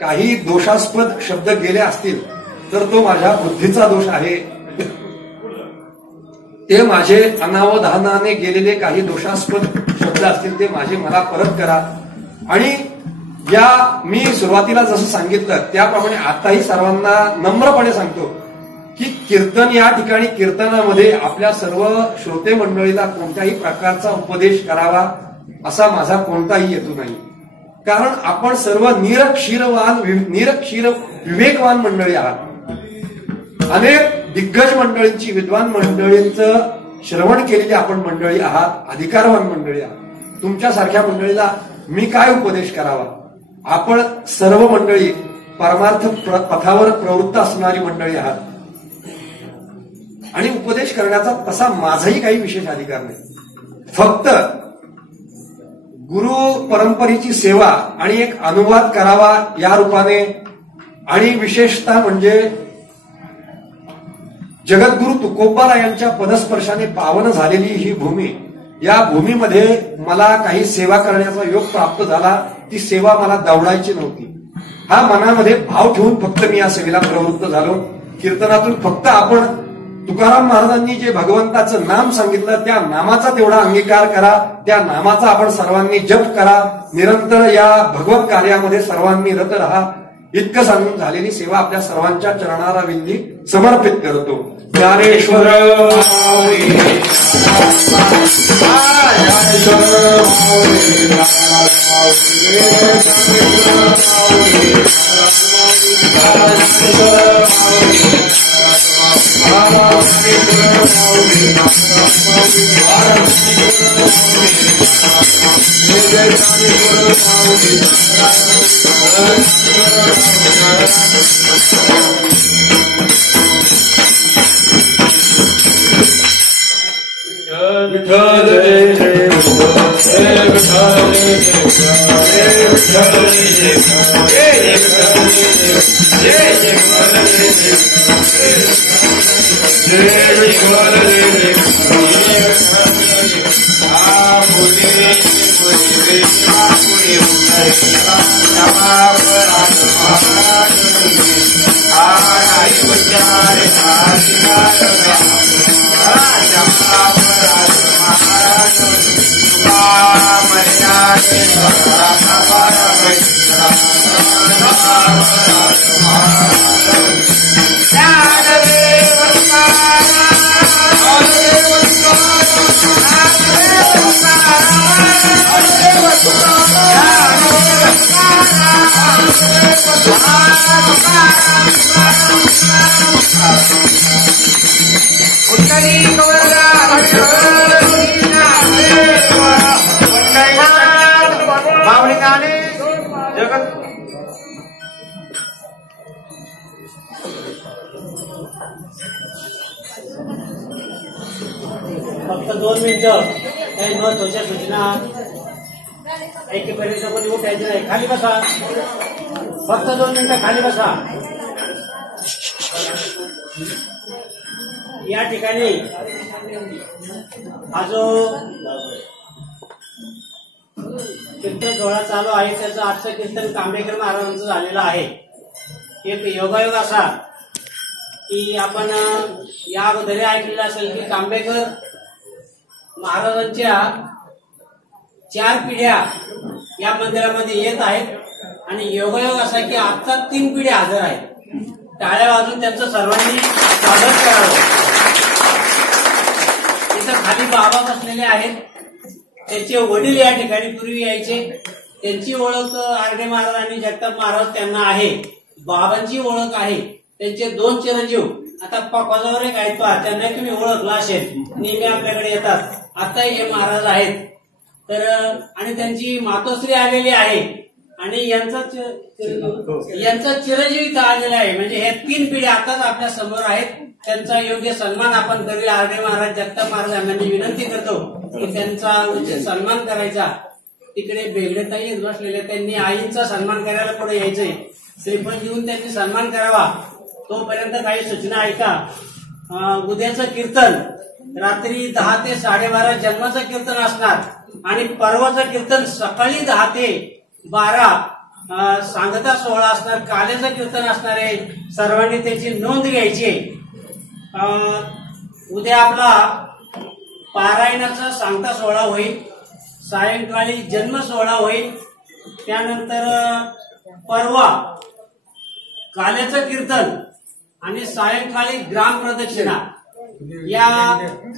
काही दोषास्पद शब्द गेले असतील तर तो माझ्या बुद्धीचा दोष आहे. ते माझे अनावधानाने गेलेले काही दोषास्पद शब्द असतील ते माझे मला परत करा. आणि या मी सुरुवातीला जसं सांगितलं त्याप्रमाणे आताही सर्वांना नम्रपणे सांगतो की कीर्तन, या ठिकाणी कीर्तनामध्ये आपल्या सर्व श्रोते मंडळीला कोणत्याही प्रकारचा उपदेश करावा असा माझा कोणताही हेतू नाही. कारण आपण सर्व निरक्षीर विवेकवान मंडळी आहात. अनेक दिग्गज मंडळींची, विद्वान मंडळींचं श्रवण केलेली आपण मंडळी आहात, अधिकारवान मंडळी आहात. तुमच्यासारख्या मंडळीला मी काय उपदेश करावा? आपण सर्व मंडळी परमार्थ पथावर प्रवृत्त असणारी मंडळी आहात आणि उपदेश करण्याचा तसा माझाही काही विशेष अधिकार नाही. फक्त गुरु परंपरेची सेवा आणि एक अनुवाद करावा या रूपाने, आणि विशेषतः म्हणजे जगद्गुरु तुकोबारायांच्या पदस्पर्शाने पावन झालेली ही भूमी, या भूमीमध्ये मला काही सेवा करण्याचा योग प्राप्त झाला. ती सेवा मला दवडायची नव्हती. हा मनामध्ये भाव ठेवून फक्त मी या सेवेला प्रवृत्त झालो. कीर्तनातून फक्त आपण तुकाराम महाराजांनी जे भगवंताचं नाम सांगितलं त्या नामाचा तेवढा अंगीकार करा, त्या नामाचा आपण सर्वांनी जप करा, निरंतर या भगवत कार्यामध्ये सर्वांनी रत राहा. इतकं सांगून झालेली सेवा आपल्या सर्वांच्या चरणारा विंदी समर्पित करतो. ज्ञानेश्वर ज्ञानेश्वर विठ्ठल फक्त 2 मिनिटं काही महत्वाच्या सूचना ऐकेपर्यंत कोणी उठायचं नाही. खाली बसा. फक्त 2 मिनिटं खाली बसा. या ठिकाणी हा जो कीर्तन सोहळा चालू आहे त्याचं आजचं कीर्तन कांबेकर महाराजांचं झालेलं आहे. एक योगायोग असा की आपण या अगोदर ऐकलेलं असेल की कांबेकर महाराजांच्या 4 पिढ्या या मंदिरामध्ये येत आहेत आणि योगायोग असा की आता 3 पिढ्या हजर आहेत. टाळ्या वाजून त्यांचं सर्वांनी स्वागत करावं. तिथं खाली बाबा बसलेले आहेत. त्यांचे वडील या ठिकाणी पूर्वी यायचे. त्यांची ओळख आरडे महाराज आणि जगताप महाराज त्यांना आहे. बाबांची ओळख आहे. त्यांचे 2 चिरंजीव आता पकवाजावर एक आहेत पहा, त्यांना तुम्ही ओळखला असेल, नेहमी आपल्याकडे येतात. आता हे महाराज आहेत. तर आणि त्यांची मातोश्री आलेली आहे आणि यांचा चिरंजीव इथं आलेला आहे. म्हणजे हे 3 पिढ्या आताच आपल्या समोर आहेत. त्यांचा योग्य सन्मान आपण करू. आरडे महाराज जगताप महाराज यांना मी विनंती करतो की त्यांचा उचित सन्मान करायचा. तिकडे बेगडेताई बसलेले, त्यांनी आईंचा सन्मान करायला पुढे यायचंय. श्रीफळ घेऊन त्यांनी सन्मान करावा. तोपर्यंत काही सूचना ऐका. उद्याचं कीर्तन रात्री 10 ते 12:30 जन्माचं कीर्तन असणार आणि परवाचं कीर्तन सकाळी 10 ते 12 सांगता सोहळा असणार. काल्याचं कीर्तन असणार आहे. सर्वांनी त्याची नोंद घ्यायची. उद्या आपला पारायणाचा सांगता सोहळा होईल. सायंकाळी जन्म सोहळा होईल. त्यानंतर परवा काल्याचं कीर्तन आणि सायंकाळी ग्राम प्रदक्षिणा या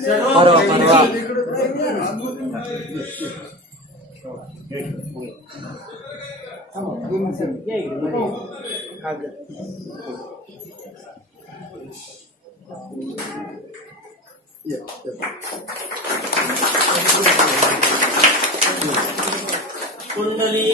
सर्व कुंडली